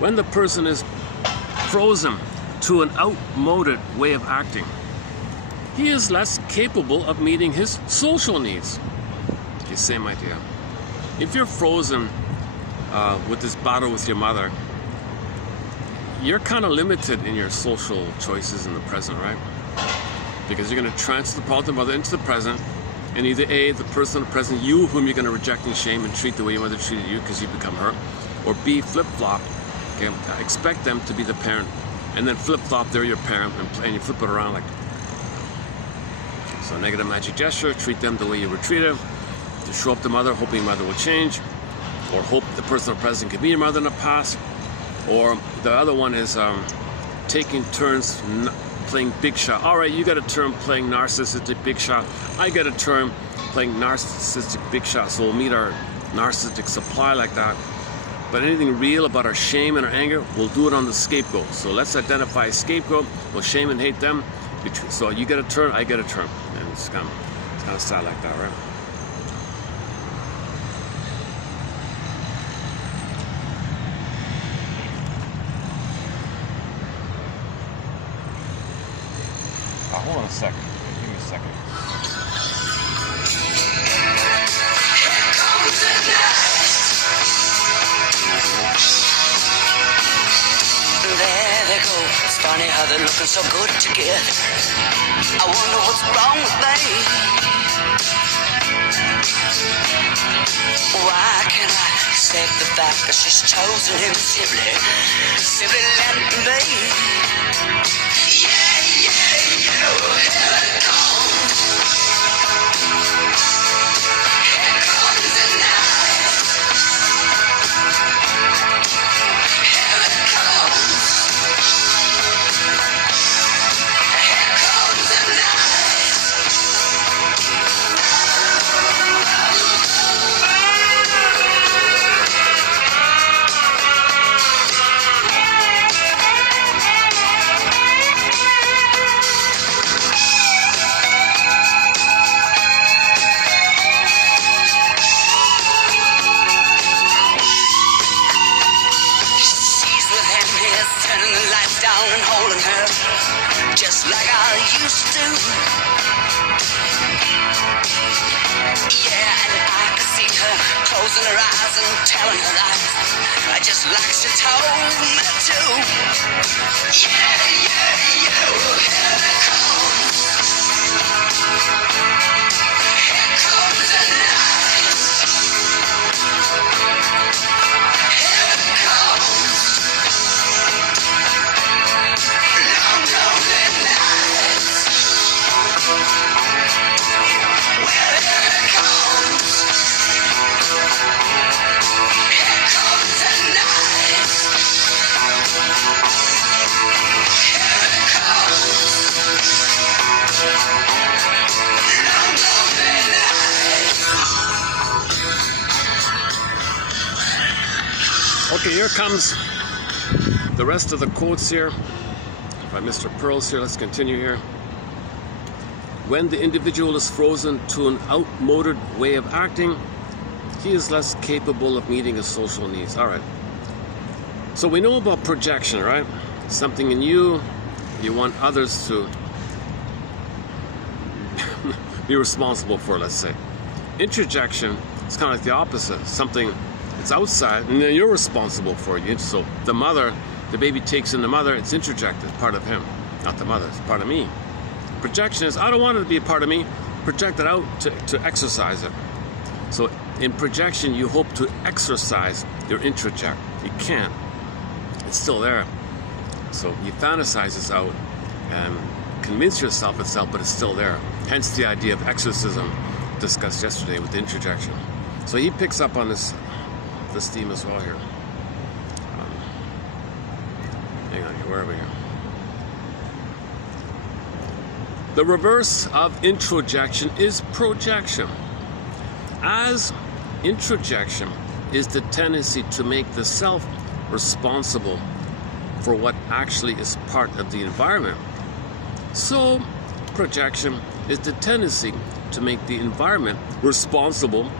when the person is frozen to an outmoded way of acting, he is less capable of meeting his social needs. Okay, same idea. If you're frozen with this battle with your mother, you're kind of limited in your social choices in the present, right? Because you're going to transfer the problem of the mother into the present, and either A, the person in the present, you, whom you're going to reject and shame and treat the way your mother treated you because you become her, or B, flip-flop, okay, expect them to be the parent, and then flip-flop, they're your parent, and you flip it around like, so negative magic gesture, treat them the way you were treated, to show up to mother, hoping mother will change, or hope the person in the present can be your mother in the past, or the other one is taking turns playing big shot. All right, you got a turn playing narcissistic big shot. I got a turn playing narcissistic big shot. So we'll meet our narcissistic supply like that. But anything real about our shame and our anger, we'll do it on the scapegoat. So let's identify a scapegoat. We'll shame and hate them. So you get a turn, I get a turn. And it's kind of sad like that, right? Hold on a second. Give me a second. There they go. It's funny how they're looking so good together. I wonder what's wrong with me. Why can't I accept the fact that she's chosen him simply let me? used to do. Yeah, and I could see her closing her eyes and telling her lies, just like she told me to. Yeah, yeah, yeah, well, here it comes. Here comes the night. Here it comes. Long, lonely nights. Well, here it comes. Here comes the night. Here it comes. Long, lonely nights. Okay, here comes the rest of the quotes here by Mr. Pearls here. Let's continue here. When the individual is frozen to an outmoded way of acting, he is less capable of meeting his social needs. All right. So we know about projection, right? Something in you want others to be responsible for, let's say. Introjection is kind of like the opposite. Something that's outside, and then you're responsible for it. So the mother, the baby takes in the mother, it's introjected, part of him, not the mother, it's part of me. Projection is, I don't want it to be a part of me, project it out to exercise it. So in projection, you hope to exercise your introject. You can't. It's still there. So you fantasize this out and convince yourself it's out, but it's still there. Hence the idea of exorcism discussed yesterday with introjection. So he picks up on this theme as well here. Hang on here, where are we here? The reverse of introjection is projection. As introjection is the tendency to make the self responsible for what actually is part of the environment, so projection is the tendency to make the environment responsible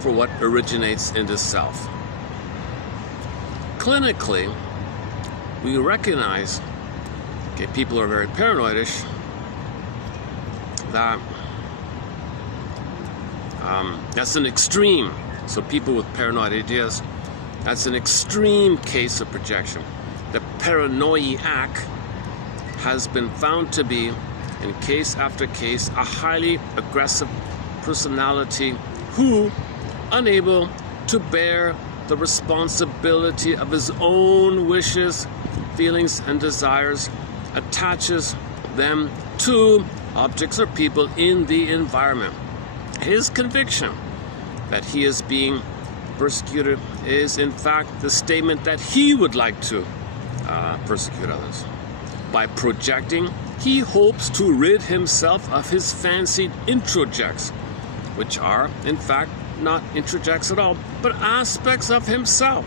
for what originates in the self. Clinically, we recognize, okay, people are very paranoidish, that that's an extreme. So people with paranoid ideas, that's an extreme case of projection. The paranoiac has been found to be, in case after case, a highly aggressive personality who, unable to bear the responsibility of his own wishes, feelings, and desires, attaches them to objects or people in the environment. His conviction that he is being persecuted is, in fact, the statement that he would like to persecute others. By projecting, he hopes to rid himself of his fancied introjects, which are, in fact, not introjects at all, but aspects of himself.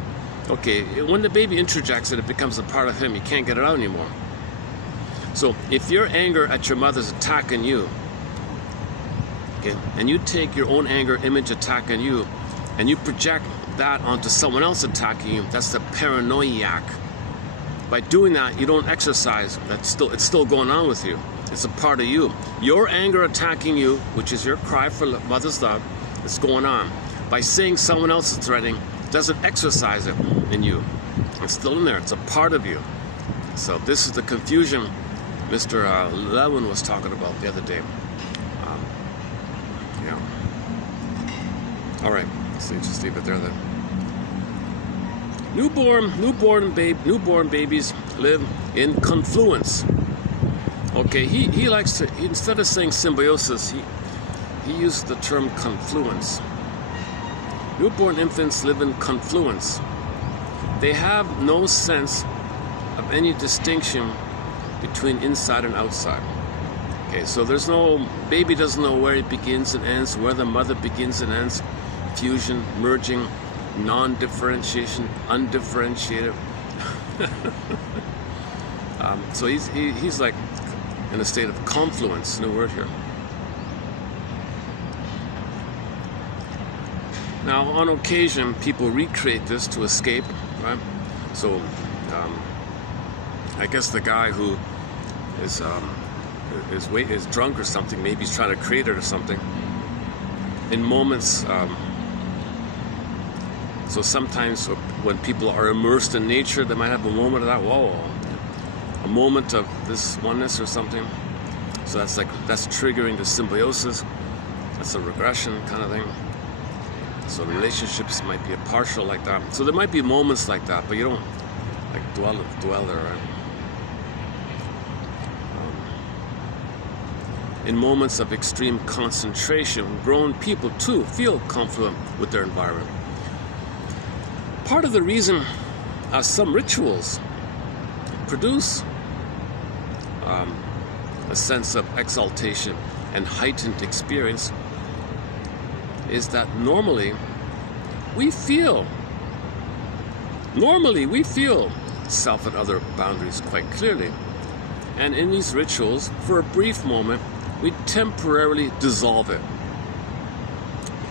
Okay, when the baby introjects it, it becomes a part of him. You can't get it out anymore. So if your anger at your mother's attacking you, okay, and you take your own anger image attacking you, and you project that onto someone else attacking you, that's the paranoiac. By doing that, you don't exercise. It's still going on with you. It's a part of you. Your anger attacking you, which is your cry for mother's love, it's going on. By saying someone else is threatening, doesn't exercise it in you. It's still in there. It's a part of you. So this is the confusion Mr. Lewin was talking about the other day. Yeah. All right. So just leave it there then. Newborn babies live in confluence. Okay, he likes to, instead of saying symbiosis, he used the term confluence. Newborn infants live in confluence. They have no sense of any distinction between inside and outside. Okay, so there's no, baby doesn't know where it begins and ends, where the mother begins and ends. Fusion, merging, non-differentiation, undifferentiated. So he's like in a state of confluence, new word here. Now, on occasion, people recreate this to escape, right? So, I guess the guy who is is drunk or something. Maybe he's trying to create it or something. In moments, so sometimes when people are immersed in nature, they might have a moment of that, whoa, a moment of this oneness or something. So that's triggering the symbiosis. That's a regression kind of thing. So relationships might be a partial like that. So there might be moments like that, but you don't like dwell there, right? In moments of extreme concentration, grown people too feel confluent with their environment. Part of the reason some rituals produce a sense of exaltation and heightened experience is that normally we feel self and other boundaries quite clearly. And in these rituals, for a brief moment, we temporarily dissolve it.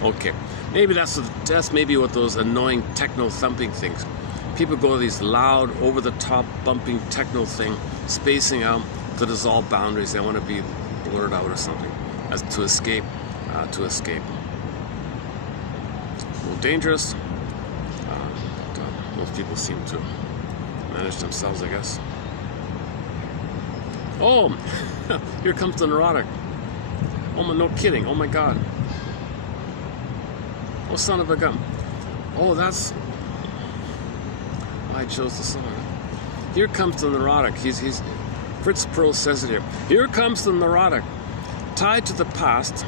Okay, maybe that's maybe what those annoying techno thumping things. People go to these loud, over-the-top bumping techno thing, spacing out to dissolve boundaries. They want to be blurred out or something, as to escape. A little dangerous. But most people seem to manage themselves, I guess. Oh, here comes the neurotic. Oh my, no kidding. Oh my God. Oh, son of a gun. Oh, that's why I chose the song. Here comes the neurotic. He's Fritz Perls says it here. Here comes the neurotic, tied to the past,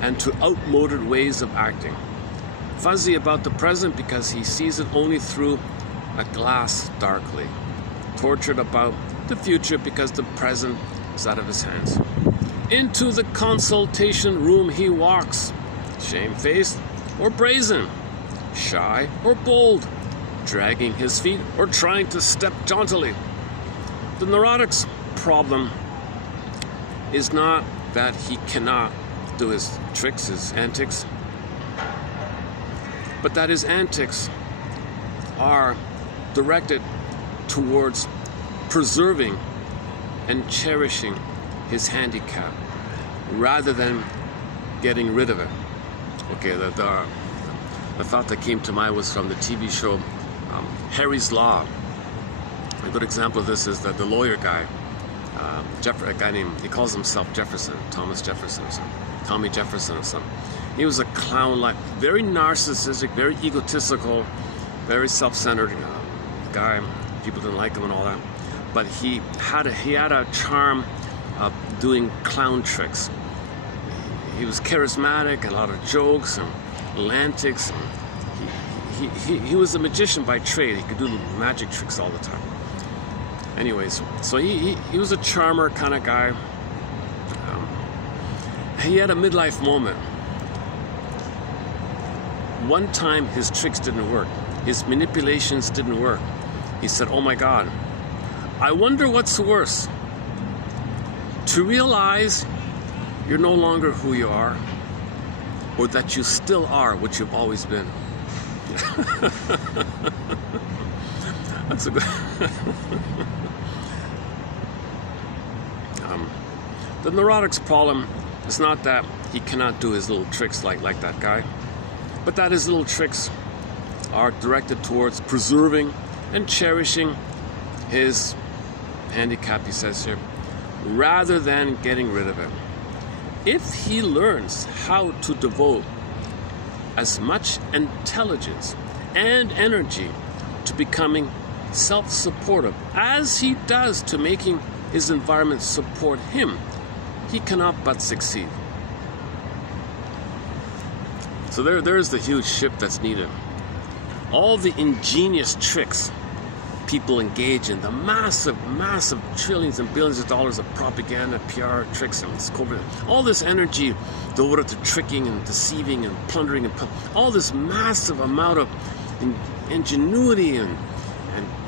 and to outmoded ways of acting. Fuzzy about the present because he sees it only through a glass darkly. Tortured about the future because the present is out of his hands. Into the consultation room he walks, shamefaced or brazen, shy or bold, dragging his feet or trying to step jauntily. The neurotic's problem is not that he cannot do his tricks, his antics, but that his antics are directed towards preserving and cherishing his handicap rather than getting rid of it. Okay, the thought that came to mind was from the TV show Harry's Law. A good example of this is that the lawyer guy, a guy named, he calls himself Jefferson, Thomas Jefferson or something, Tommy Jefferson or something. He was a clown-like, very narcissistic, very egotistical, very self-centered guy. People didn't like him and all that. But he had a charm of doing clown tricks. He was charismatic, a lot of jokes and antics. He was a magician by trade. He could do magic tricks all the time. Anyways, so he was a charmer kind of guy. He had a midlife moment. One time his tricks didn't work. His manipulations didn't work. He said, oh my God, I wonder what's worse, to realize you're no longer who you are, or that you still are what you've always been. That's a good... The neurotic's problem is not that he cannot do his little tricks like that guy, but that his little tricks are directed towards preserving and cherishing his handicap, he says here, rather than getting rid of it. If he learns how to devote as much intelligence and energy to becoming self-supportive as he does to making his environment support him, he cannot but succeed. So there's the huge shift that's needed. All the ingenious tricks people engage in, the massive trillions and billions of dollars of propaganda, PR tricks, and all this energy devoted to tricking and deceiving and plundering and all this massive amount of ingenuity and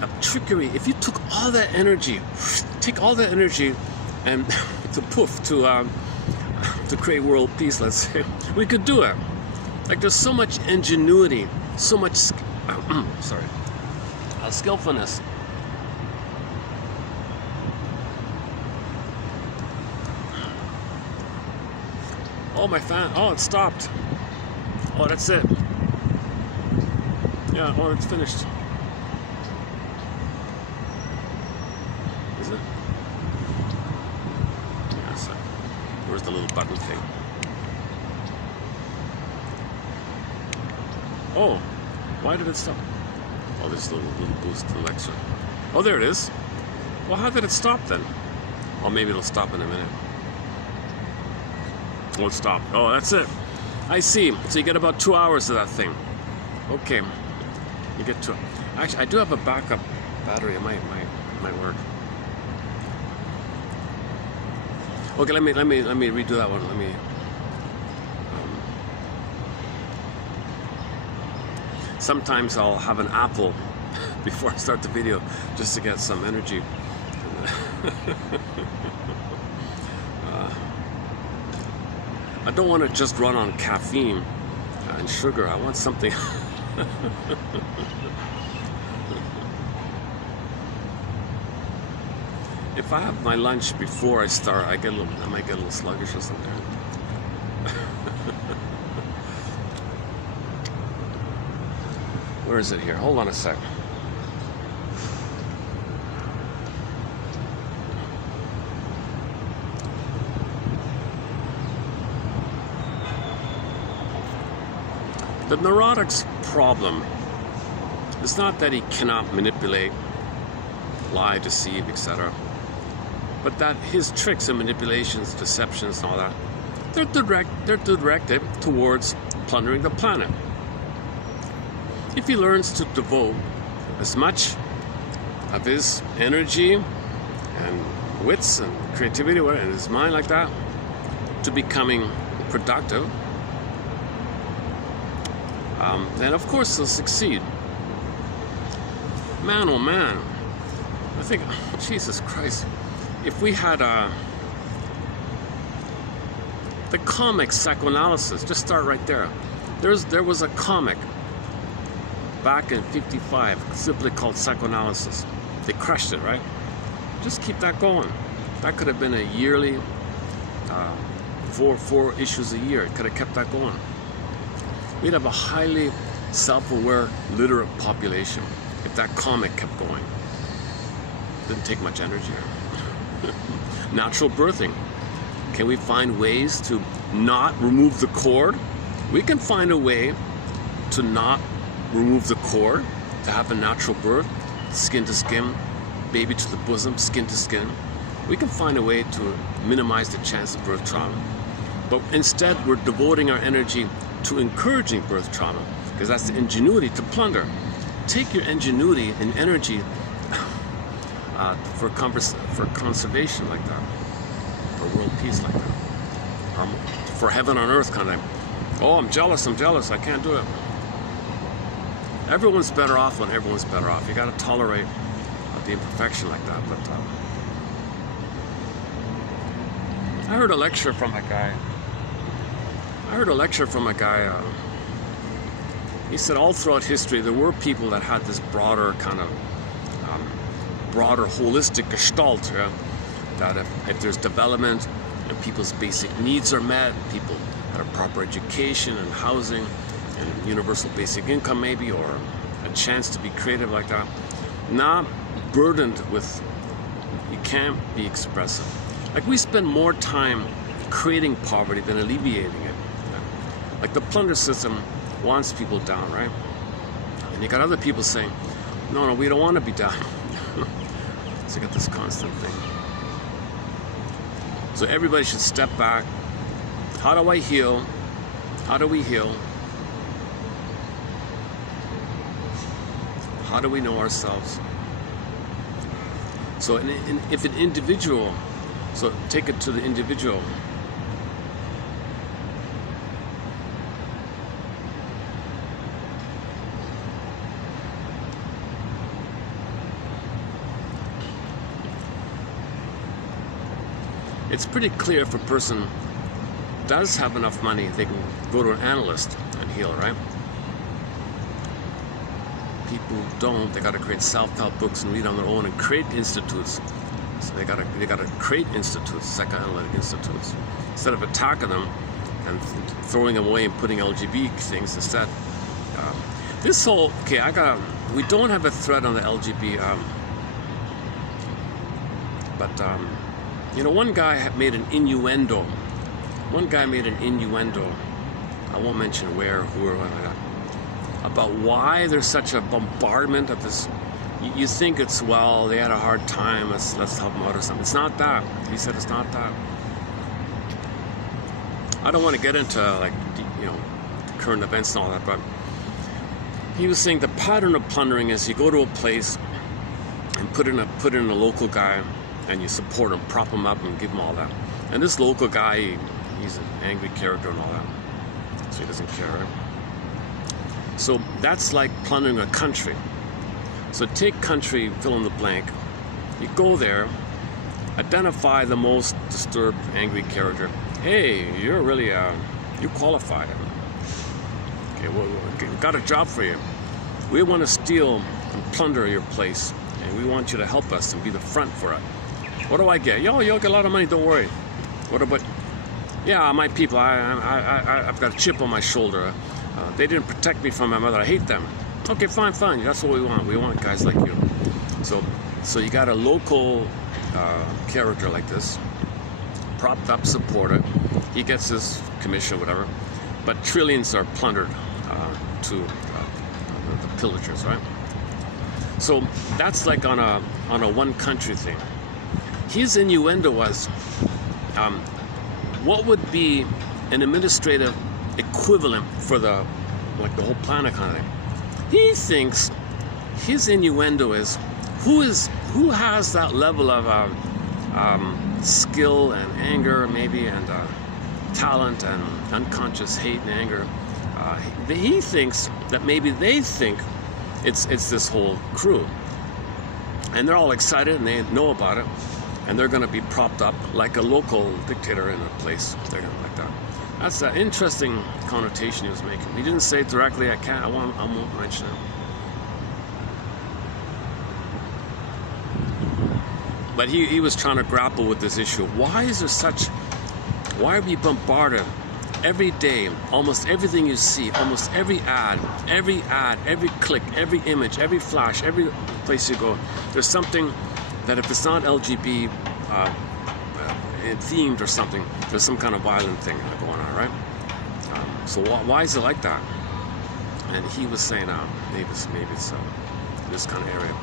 of trickery. If you took all that energy, and to poof to create world peace, let's say, we could do it. Like there's so much ingenuity, so much skillfulness Oh, my fan. Oh, it stopped. Oh, that's it. Yeah, oh, it's finished. Is it? Yeah, so where's the little button thing? Oh, why did it stop? Oh, there's a little boost to Alexa. Oh, there it is. Well, how did it stop then? Oh, maybe it'll stop in a minute. Oh, it stopped. Oh, that's it. I see. So you get about 2 hours of that thing. Okay. You get to. Actually, I do have a backup battery. It might work. Okay, let me redo that one. Let me. Sometimes I'll have an apple before I start the video just to get some energy. I don't want to just run on caffeine and sugar. I want something. If I have my lunch before I start, I might get a little sluggish or something. Where is it here? Hold on a sec. The neurotic's problem is not that he cannot manipulate, lie, deceive, etc., but that his tricks and manipulations, deceptions, and all that, they're directed towards plundering the planet. If he learns to devote as much of his energy and wits and creativity and his mind like that to becoming productive, then of course he'll succeed. Man, oh man, I think, Jesus Christ, if we had the comic psychoanalysis, just start right there. There was a comic back in '55 simply called Psychoanalysis. They crushed it, right? Just keep that going. That could have been a yearly, four issues a year. It could have kept that going. We'd have a highly self-aware, literate population if that comic kept going. Didn't take much energy. Natural birthing. Can we find ways to not remove the cord? We can find a way to not remove the cord, to have a natural birth, skin to skin, baby to the bosom, skin to skin. We can find a way to minimize the chance of birth trauma. But instead, we're devoting our energy to encouraging birth trauma, because that's the ingenuity to plunder. Take your ingenuity and energy for conservation like that, for world peace like that, for heaven on earth kind of thing. Oh, I'm jealous, I can't do it. Everyone's better off when everyone's better off. You got to tolerate the imperfection like that. But I heard a lecture from a guy. He said all throughout history there were people that had this broader kind of broader holistic gestalt, yeah? That if there's development and people's basic needs are met, people had a proper education and housing and universal basic income maybe, or a chance to be creative like that, not burdened with, you can't be expressive. Like we spend more time creating poverty than alleviating it. Yeah? Like the plunder system wants people down, right? And you got other people saying, no, we don't want to be down. So you got this constant thing. So everybody should step back. How do I heal? How do we heal? How do we know ourselves? So if an individual, so take it to the individual. It's pretty clear if a person does have enough money, they can go to an analyst and heal, right? People who don't, they got to create self-help books and read on their own and create institutes. So they got to create institutes, psychoanalytic institutes. Instead of attacking them, and throwing them away and putting LGB things instead. This whole, we don't have a thread on the LGB, but one guy made an innuendo. One guy made an innuendo. I won't mention where, who, or like that, about why there's such a bombardment of this. You think it's, well, they had a hard time, let's help them out or something. It's not that. He said it's not that. I don't want to get into current events and all that, but he was saying the pattern of plundering is you go to a place and put in a local guy, and you support him, prop him up, and give him all that. And this local guy, he's an angry character and all that, so he doesn't care, right? So that's like plundering a country. So take country, fill in the blank. You go there, identify the most disturbed, angry character. Hey, you're really, you qualify. Okay, well, we've got a job for you. We want to steal and plunder your place, and we want you to help us and be the front for it. What do I get? You'll get a lot of money, don't worry. What about, yeah, my people, I've got a chip on my shoulder. They didn't protect me from my mother. I hate them. Okay, fine. That's what we want. We want guys like you. So you got a local character like this, propped up, supported. He gets his commission, whatever. But trillions are plundered to the pillagers, right? So that's like on a one country thing. His innuendo was, what would be an administrative equivalent for the whole planet kind of thing? He thinks his innuendo is who has that level of skill and anger, maybe, and talent and unconscious hate and anger. He thinks that maybe they think it's this whole crew, and they're all excited and they know about it, and they're going to be propped up like a local dictator in a place. They're going to like that. That's an interesting connotation he was making. He didn't say it directly. I won't mention it. But he was trying to grapple with this issue. Why are we bombarded every day? Almost everything you see, almost every ad, every click, every image, every flash, every place you go, there's something that if it's not LGB themed or something, there's some kind of violent thing going on, right? So why is it like that? And he was saying, maybe it's this kind of area,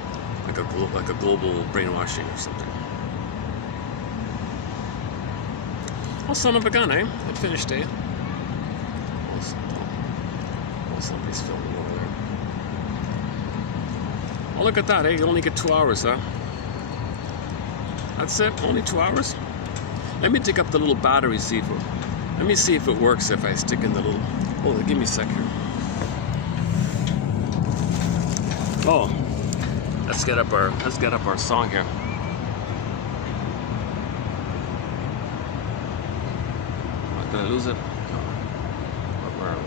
like a global brainwashing or something. Well, son of a gun, eh? It finished, eh? Well, somebody's filming over there. Oh, look at that, eh? You only get 2 hours, huh? That's it? Only 2 hours? Let me take up the little battery, let me see if it works if I stick in the little... Oh, give me a sec here. Oh, let's get up our song here. Did I lose it? No. Where are we?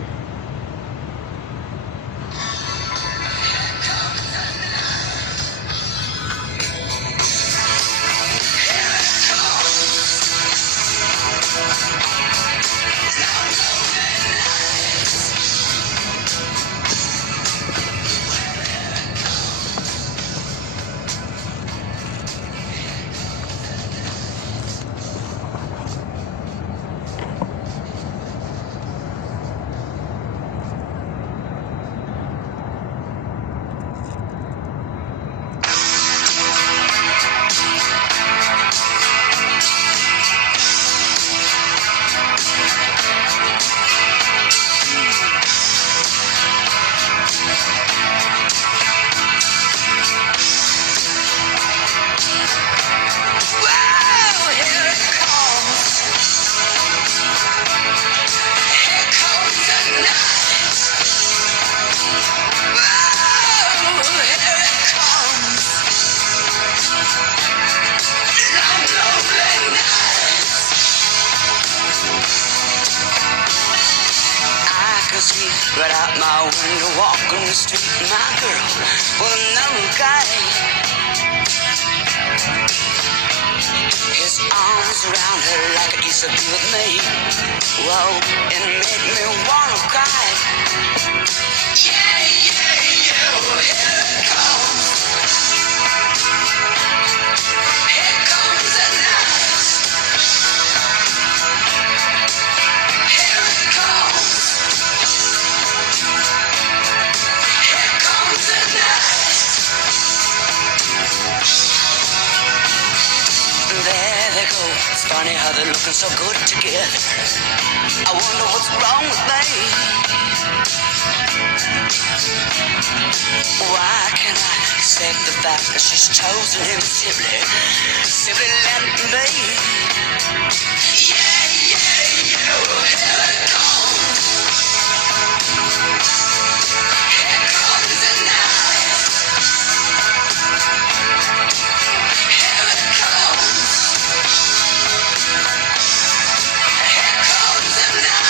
Right out my window, walking the street, my girl with another guy. His arms around her like it used to be with me. Whoa, it made me wanna cry. Yeah, yeah, yeah, here it comes. Here comes the night. Here it comes. Here comes the night. There they go. It's funny how they're looking so good together. I wonder what's wrong with me. Why can't I accept the fact that she's chosen him simply let me be? Yeah, yeah, yeah, here it comes. Here comes the night. Here it comes. Here comes the night.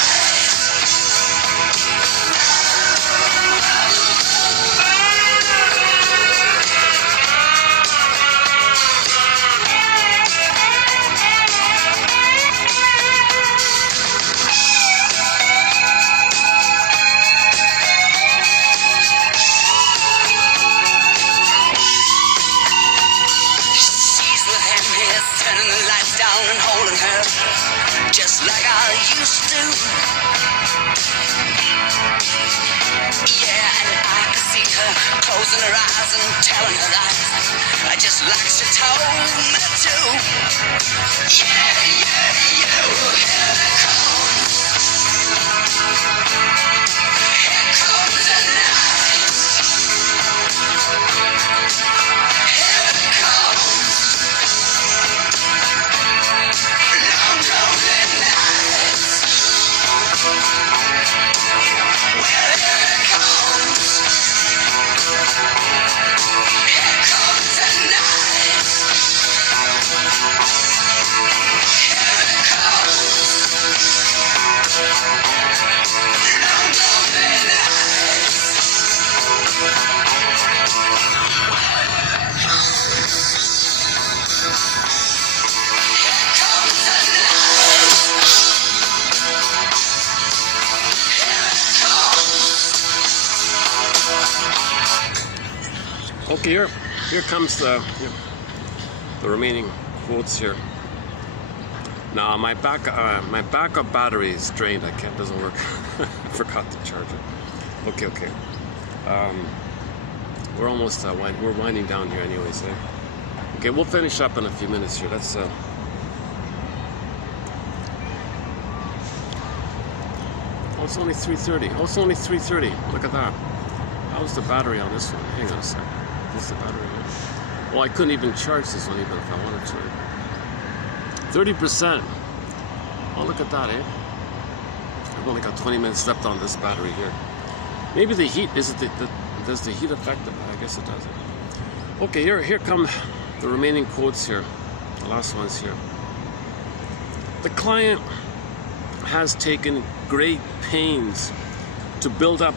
She's with him, he's turning the lights down and holding her just like I used to. Yeah, and I can see her closing her eyes and telling her lies, just like she told me to. Yeah, yeah, yeah, here it comes. Here comes the night. Here it comes. Long, lonely nights. Well, here it comes. Here comes the night. Here it comes. Long, lonely nights. Here comes the night. Here it comes. Okay, here comes the remaining quotes here. Now my backup battery is drained. Doesn't work. I forgot to charge it. Okay. We're almost we're winding down here, anyways. Eh? Okay, we'll finish up in a few minutes here. That's oh, it's only 3:30. Oh, it's only 3:30. Look at that. How's the battery on this one? Hang on a sec. What's the battery on? Well, I couldn't even charge this one even if I wanted to. 30%. Oh, look at that, eh? I've only got 20 minutes left on this battery here. Maybe the heat, does the heat affect it? I guess it does. Okay, here come the remaining quotes here. The last ones here. The client has taken great pains to build up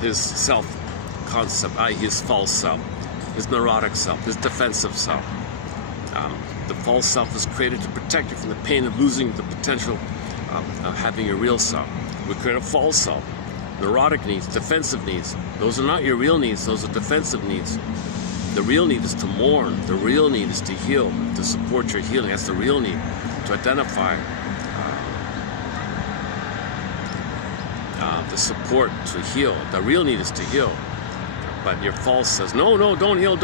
his self-concept, i.e. his false self, his neurotic self, his defensive self. The false self is created to protect you from the pain of losing the potential of having your real self. We create a false self. Neurotic needs, defensive needs. Those are not your real needs, those are defensive needs. The real need is to mourn. The real need is to heal, to support your healing. That's the real need, to identify the support to heal. The real need is to heal. But your false says, no, don't heal.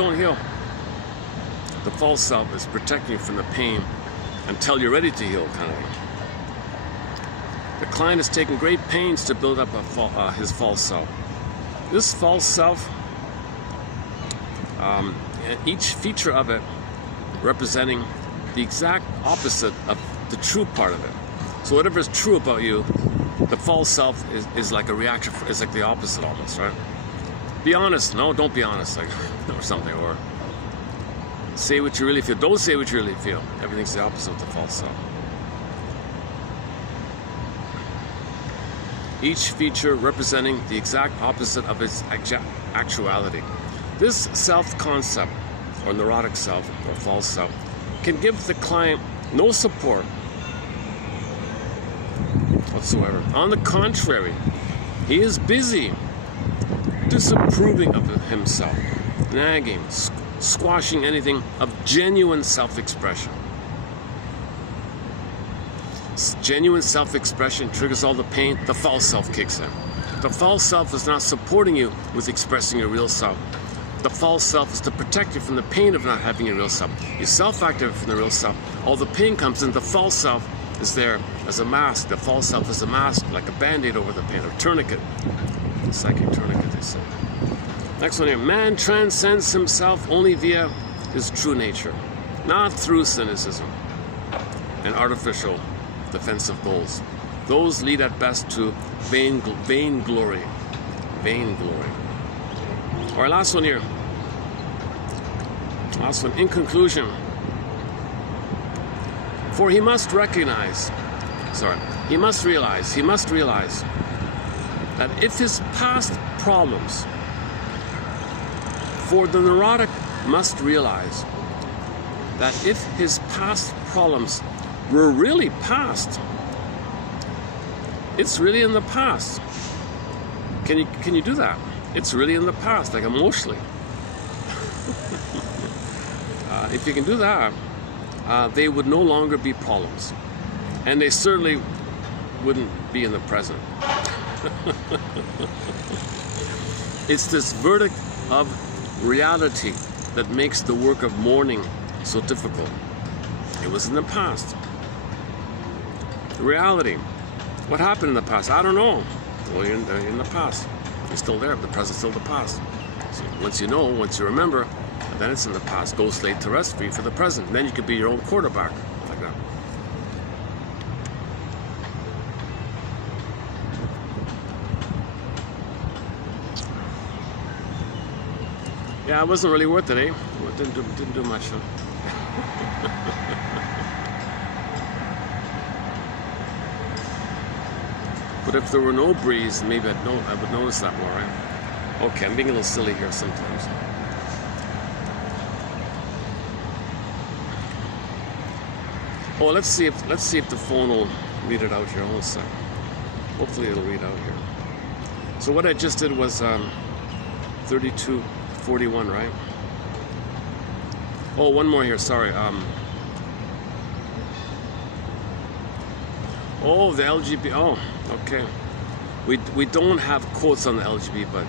The false self is protecting you from the pain until you're ready to heal, kind of thing. The client has taken great pains to build up his false self. This false self, each feature of it representing the exact opposite of the true part of it. So whatever is true about you, the false self is like a reaction, it's like the opposite almost, right? Be honest. No, don't be honest, like, or something. Or say what you really feel. Don't say what you really feel. Everything's the opposite of the false self. Each feature representing the exact opposite of its actuality. This self-concept, or neurotic self, or false self, can give the client no support whatsoever. On the contrary, he is busy disapproving of himself, nagging, squashing anything of genuine self-expression. Genuine self-expression triggers all the pain. The false self kicks in. The false self is not supporting you with expressing your real self. The false self is to protect you from the pain of not having your real self. You self-activate from the real self. All the pain comes in. The false self is there as a mask. The false self is a mask, like a band-aid over the pain, or tourniquet. The psychic tourniquet, they say. Next one here. Man transcends himself only via his true nature, not through cynicism and artificial defensive goals. Those lead at best to vain glory. Vain glory. All right, last one here. Last one. In conclusion, for he must realize that if his past problems, for the neurotic must realize that if his past problems were really past, it's really in the past. Can you do that? It's really in the past, like emotionally. If you can do that, they would no longer be problems, and they certainly wouldn't be in the present. It's this verdict of reality that makes the work of mourning so difficult. It was in the past. Reality. What happened in the past? I don't know. Well, you're in the past. You're still there. The present's still the past. So once you know, once you remember, then it's in the past. Go laid to rest, free for the present. And then you could be your own quarterback, like that. Yeah, it wasn't really worth it, eh? Well, it didn't do much, huh? But if there were no breeze, maybe I would notice that more, right? Okay, I'm being a little silly here sometimes. Oh, let's see if the phone will read it out here. Hold on a sec. Hopefully it'll read out here. So what I just did was 32:41, right? Oh, one more here. Sorry. Oh, the LGBT. Oh, okay. We don't have quotes on the LGBT, but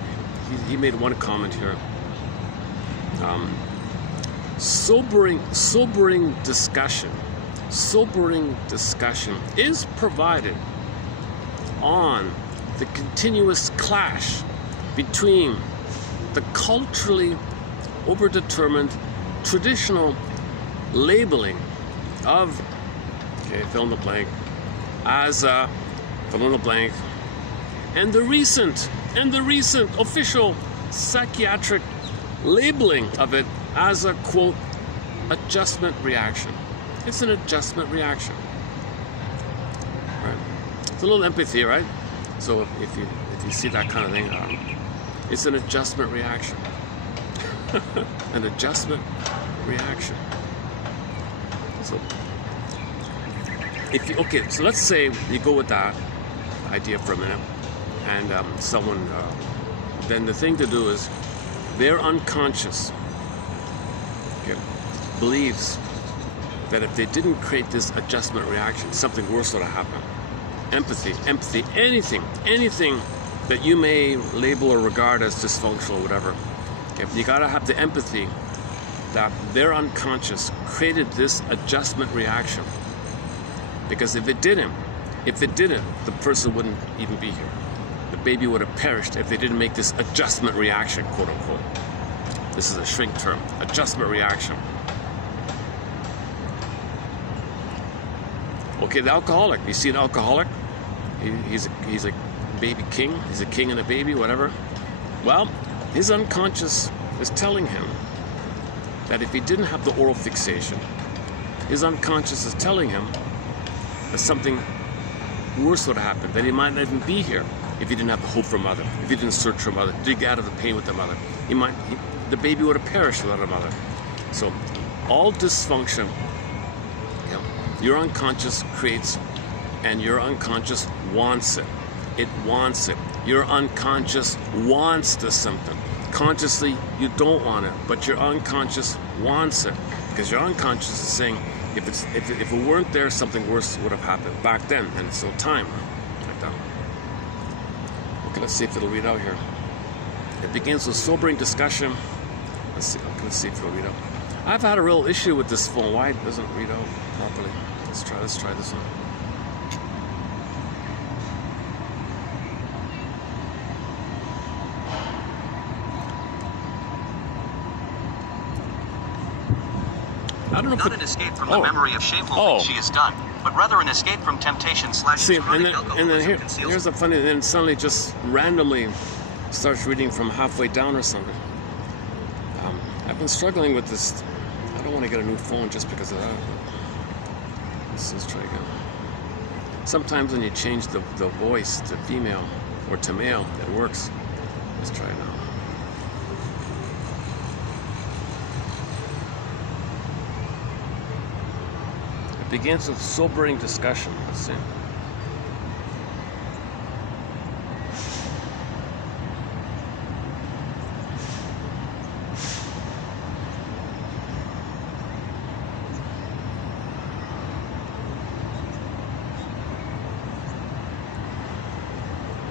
he made one comment here. Sobering discussion is provided on the continuous clash between the culturally overdetermined traditional labeling of, okay, fill in the blank, as fill in the blank, and the recent official psychiatric labeling of it as a, quote, adjustment reaction. It's an adjustment reaction, right? It's a little empathy, right? So if you see that kind of thing, it's an adjustment reaction. An adjustment reaction. So so let's say you go with that idea for a minute, and someone, then the thing to do is, their unconscious, okay, believes that if they didn't create this adjustment reaction, something worse would have happened. Empathy, anything that you may label or regard as dysfunctional or whatever. Okay, you gotta have the empathy that their unconscious created this adjustment reaction. Because if it didn't, the person wouldn't even be here. The baby would have perished if they didn't make this adjustment reaction, quote unquote. This is a shrink term, adjustment reaction. Okay, the alcoholic. You see an alcoholic? He's a baby king. He's a king and a baby, whatever. Well, his unconscious is telling him that if he didn't have the oral fixation, his unconscious is telling him that something worse would have happened, that he might not even be here if he didn't have the hope for mother, if he didn't search for mother, dig out of the pain with the mother. The baby would have perished without a mother. So all dysfunction, Your unconscious creates, and your unconscious wants it. It wants it. Your unconscious wants the symptom. Consciously, you don't want it, but your unconscious wants it, because your unconscious is saying, if it weren't there, something worse would have happened back then, and it's no time like that. Okay, let's see if it'll read out here. It begins with sobering discussion. Let's see if it'll read out. I've had a real issue with this phone. Why it doesn't read out properly? Let's try this one. I don't know. Not an escape from the memory of shameful things she has done, but rather an escape from temptation / See, and then conceals. here's the funny. Then suddenly, just randomly, starts reading from halfway down or something. I've been struggling with this. I don't want to get a new phone just because of that. Let's try again. Sometimes when you change the voice to female or to male, it works. Let's try it now. Begins with sobering discussion. Let's see.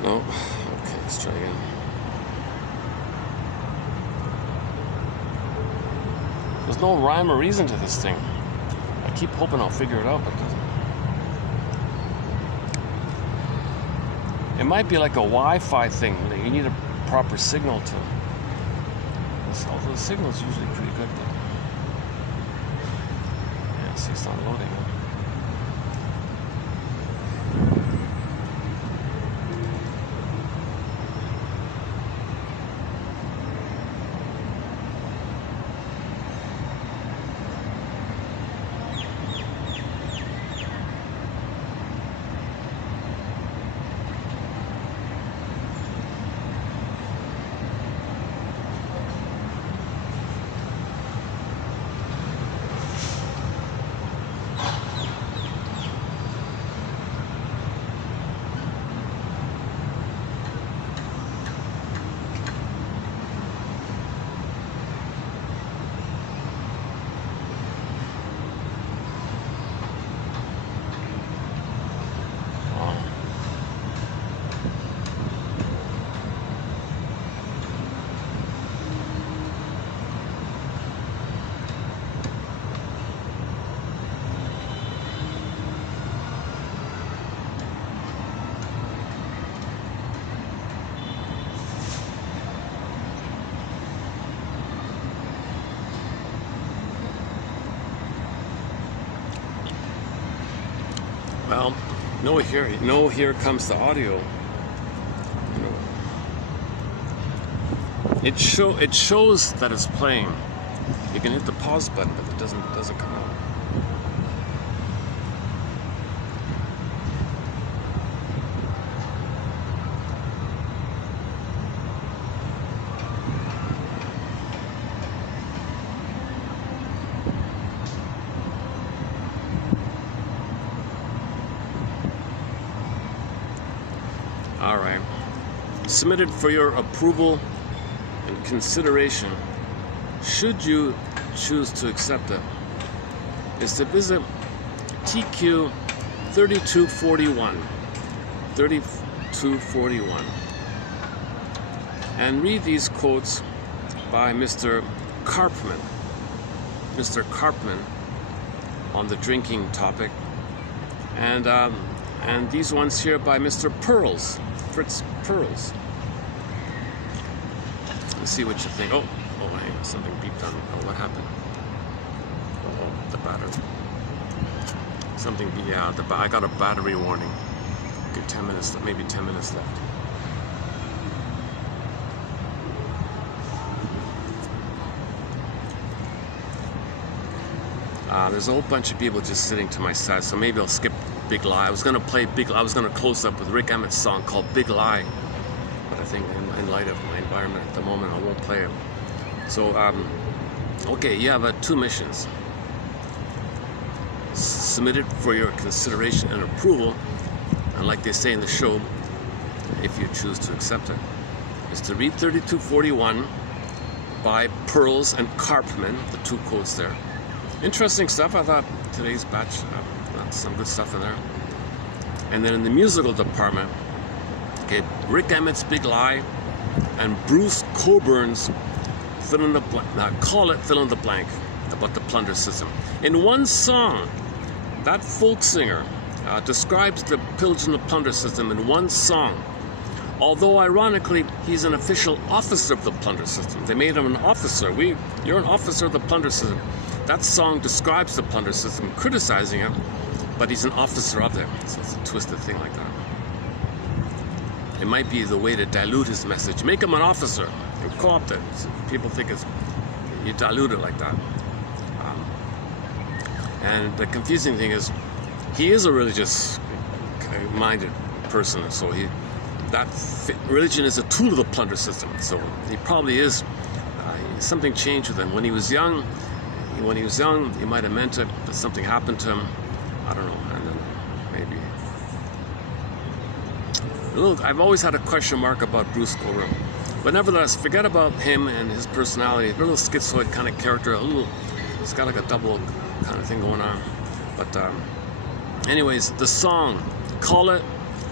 No. Okay, let's try again. There's no rhyme or reason to this thing. I keep hoping I'll figure it out, but it doesn't. It might be like a Wi-Fi thing. You need a proper signal to. Although the signal's usually pretty good, but yeah, see, it's not loading. Huh? Well, here comes the audio. It shows that it's playing. You can hit the pause button, but it doesn't come out. All right. Submitted for your approval and consideration, should you choose to accept it, is to visit TQ 3241 and read these quotes by Mr. Karpman on the drinking topic, and these ones here by Mr. Fritz Perls. Let's see what you think. Oh, hang on, something beeped on me. Oh, what happened? Oh, the battery. I got a battery warning. Okay, 10 minutes, maybe 10 minutes left. There's a whole bunch of people just sitting to my side, so maybe I'll skip Big Lie. I was gonna close up with Rick Emmett's song called Big Lie, but I think in light of my environment at the moment, I won't play it. So, okay, you have two missions. submitted for your consideration and approval, and like they say in the show, if you choose to accept it, is to read 3241 by Pearls and Karpman, the two quotes there. Interesting stuff. I thought today's batch, some good stuff in there. And then in the musical department, okay, Rick Emmett's Big Lie and Bruce Coburn's fill in the blank, call it fill in the blank about the plunder system. In one song, that folk singer describes the pillage and the plunder system in one song. Although ironically, he's an official officer of the plunder system. They made him an officer. You're an officer of the plunder system. That song describes the plunder system, criticizing him, but he's an officer of it. So it's a twisted thing like that. It might be the way to dilute his message. Make him an officer. You co-opt it. So people think you dilute it like that. And the confusing thing is, he is a religious-minded person, so religion is a tool of the plunder system. So he probably is. Something changed with him when he was young. When he was young, he might have meant it, but something happened to him. I don't know. And then maybe. Look, I've always had a question mark about Bruce Coburn, but nevertheless, forget about him and his personality. A little schizoid kind of character. It's got like a double kind of thing going on. But anyways, the song "Call It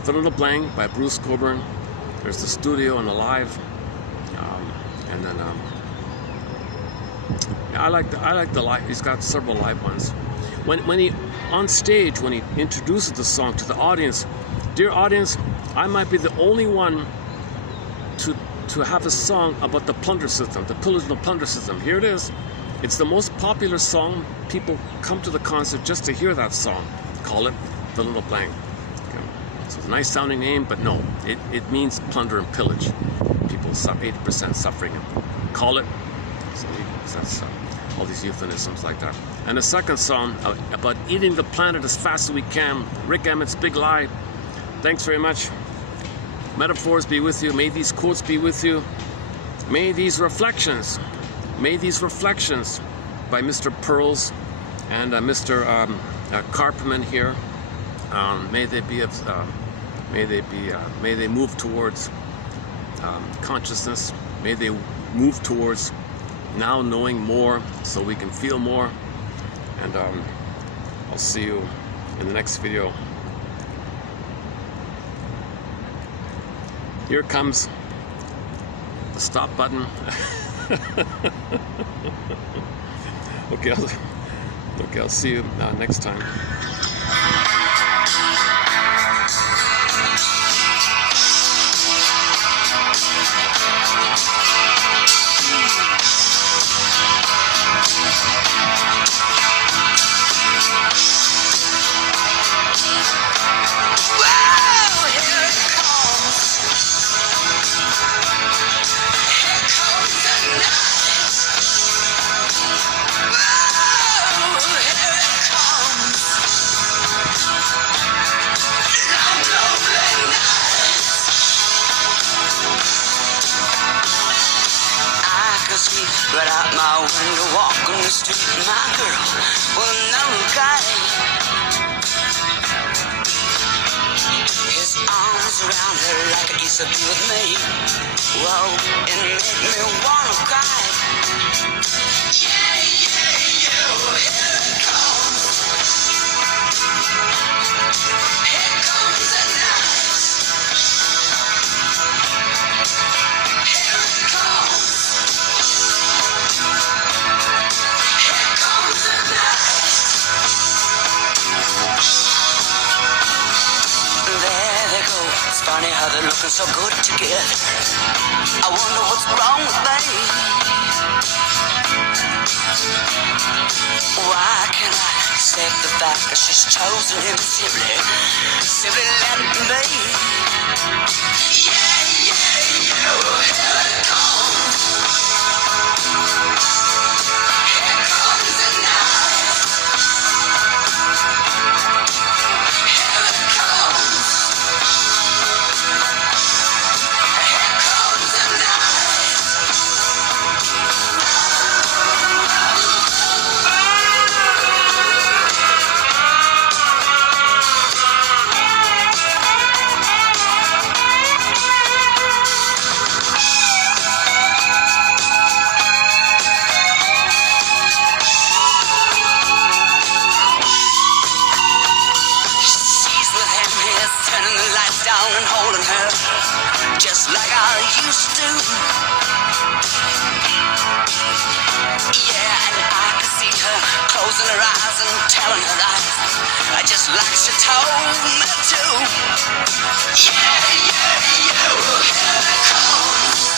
Fill in the Blank" by Bruce Coburn. There's the studio and the live, and then I like the live. He's got several live ones. When he on stage, when he introduces the song to the audience, dear audience, I might be the only one to have a song about the plunder system, the pillage and the plunder system. Here it is. It's the most popular song. People come to the concert just to hear that song. Call it Fill in the Blank. Okay. So it's a nice sounding name, but no, it means plunder and pillage. People 80% suffering. Call it. So that's all these euphemisms like that. And the second song about eating the planet as fast as we can. Rick Emmett's Big Lie. Thanks very much. Metaphors be with you. May these quotes be with you. May these reflections by Mr. Pearls and Mr. Karpman here, may they move towards consciousness. May they move towards now knowing more so we can feel more. And I'll see you in the next video. Here comes the stop button. Okay, I'll see you next time. Right out my window, walking the street, my girl with another guy. His arms around her like it used to be with me. Whoa, it made me wanna cry. Yeah, here it comes. Here comes the night. Here it comes. It's funny how they're looking so good together. I wonder what's wrong with me. Why can't I accept the fact that she's chosen him simply let it be? Yeah, here it comes. Here comes the night. Here it comes. turning the lights down and holding her just like I used to. Yeah, and I could see her closing her eyes and telling her lies, just like she told me to. Yeah, yeah, yeah, well, here it comes.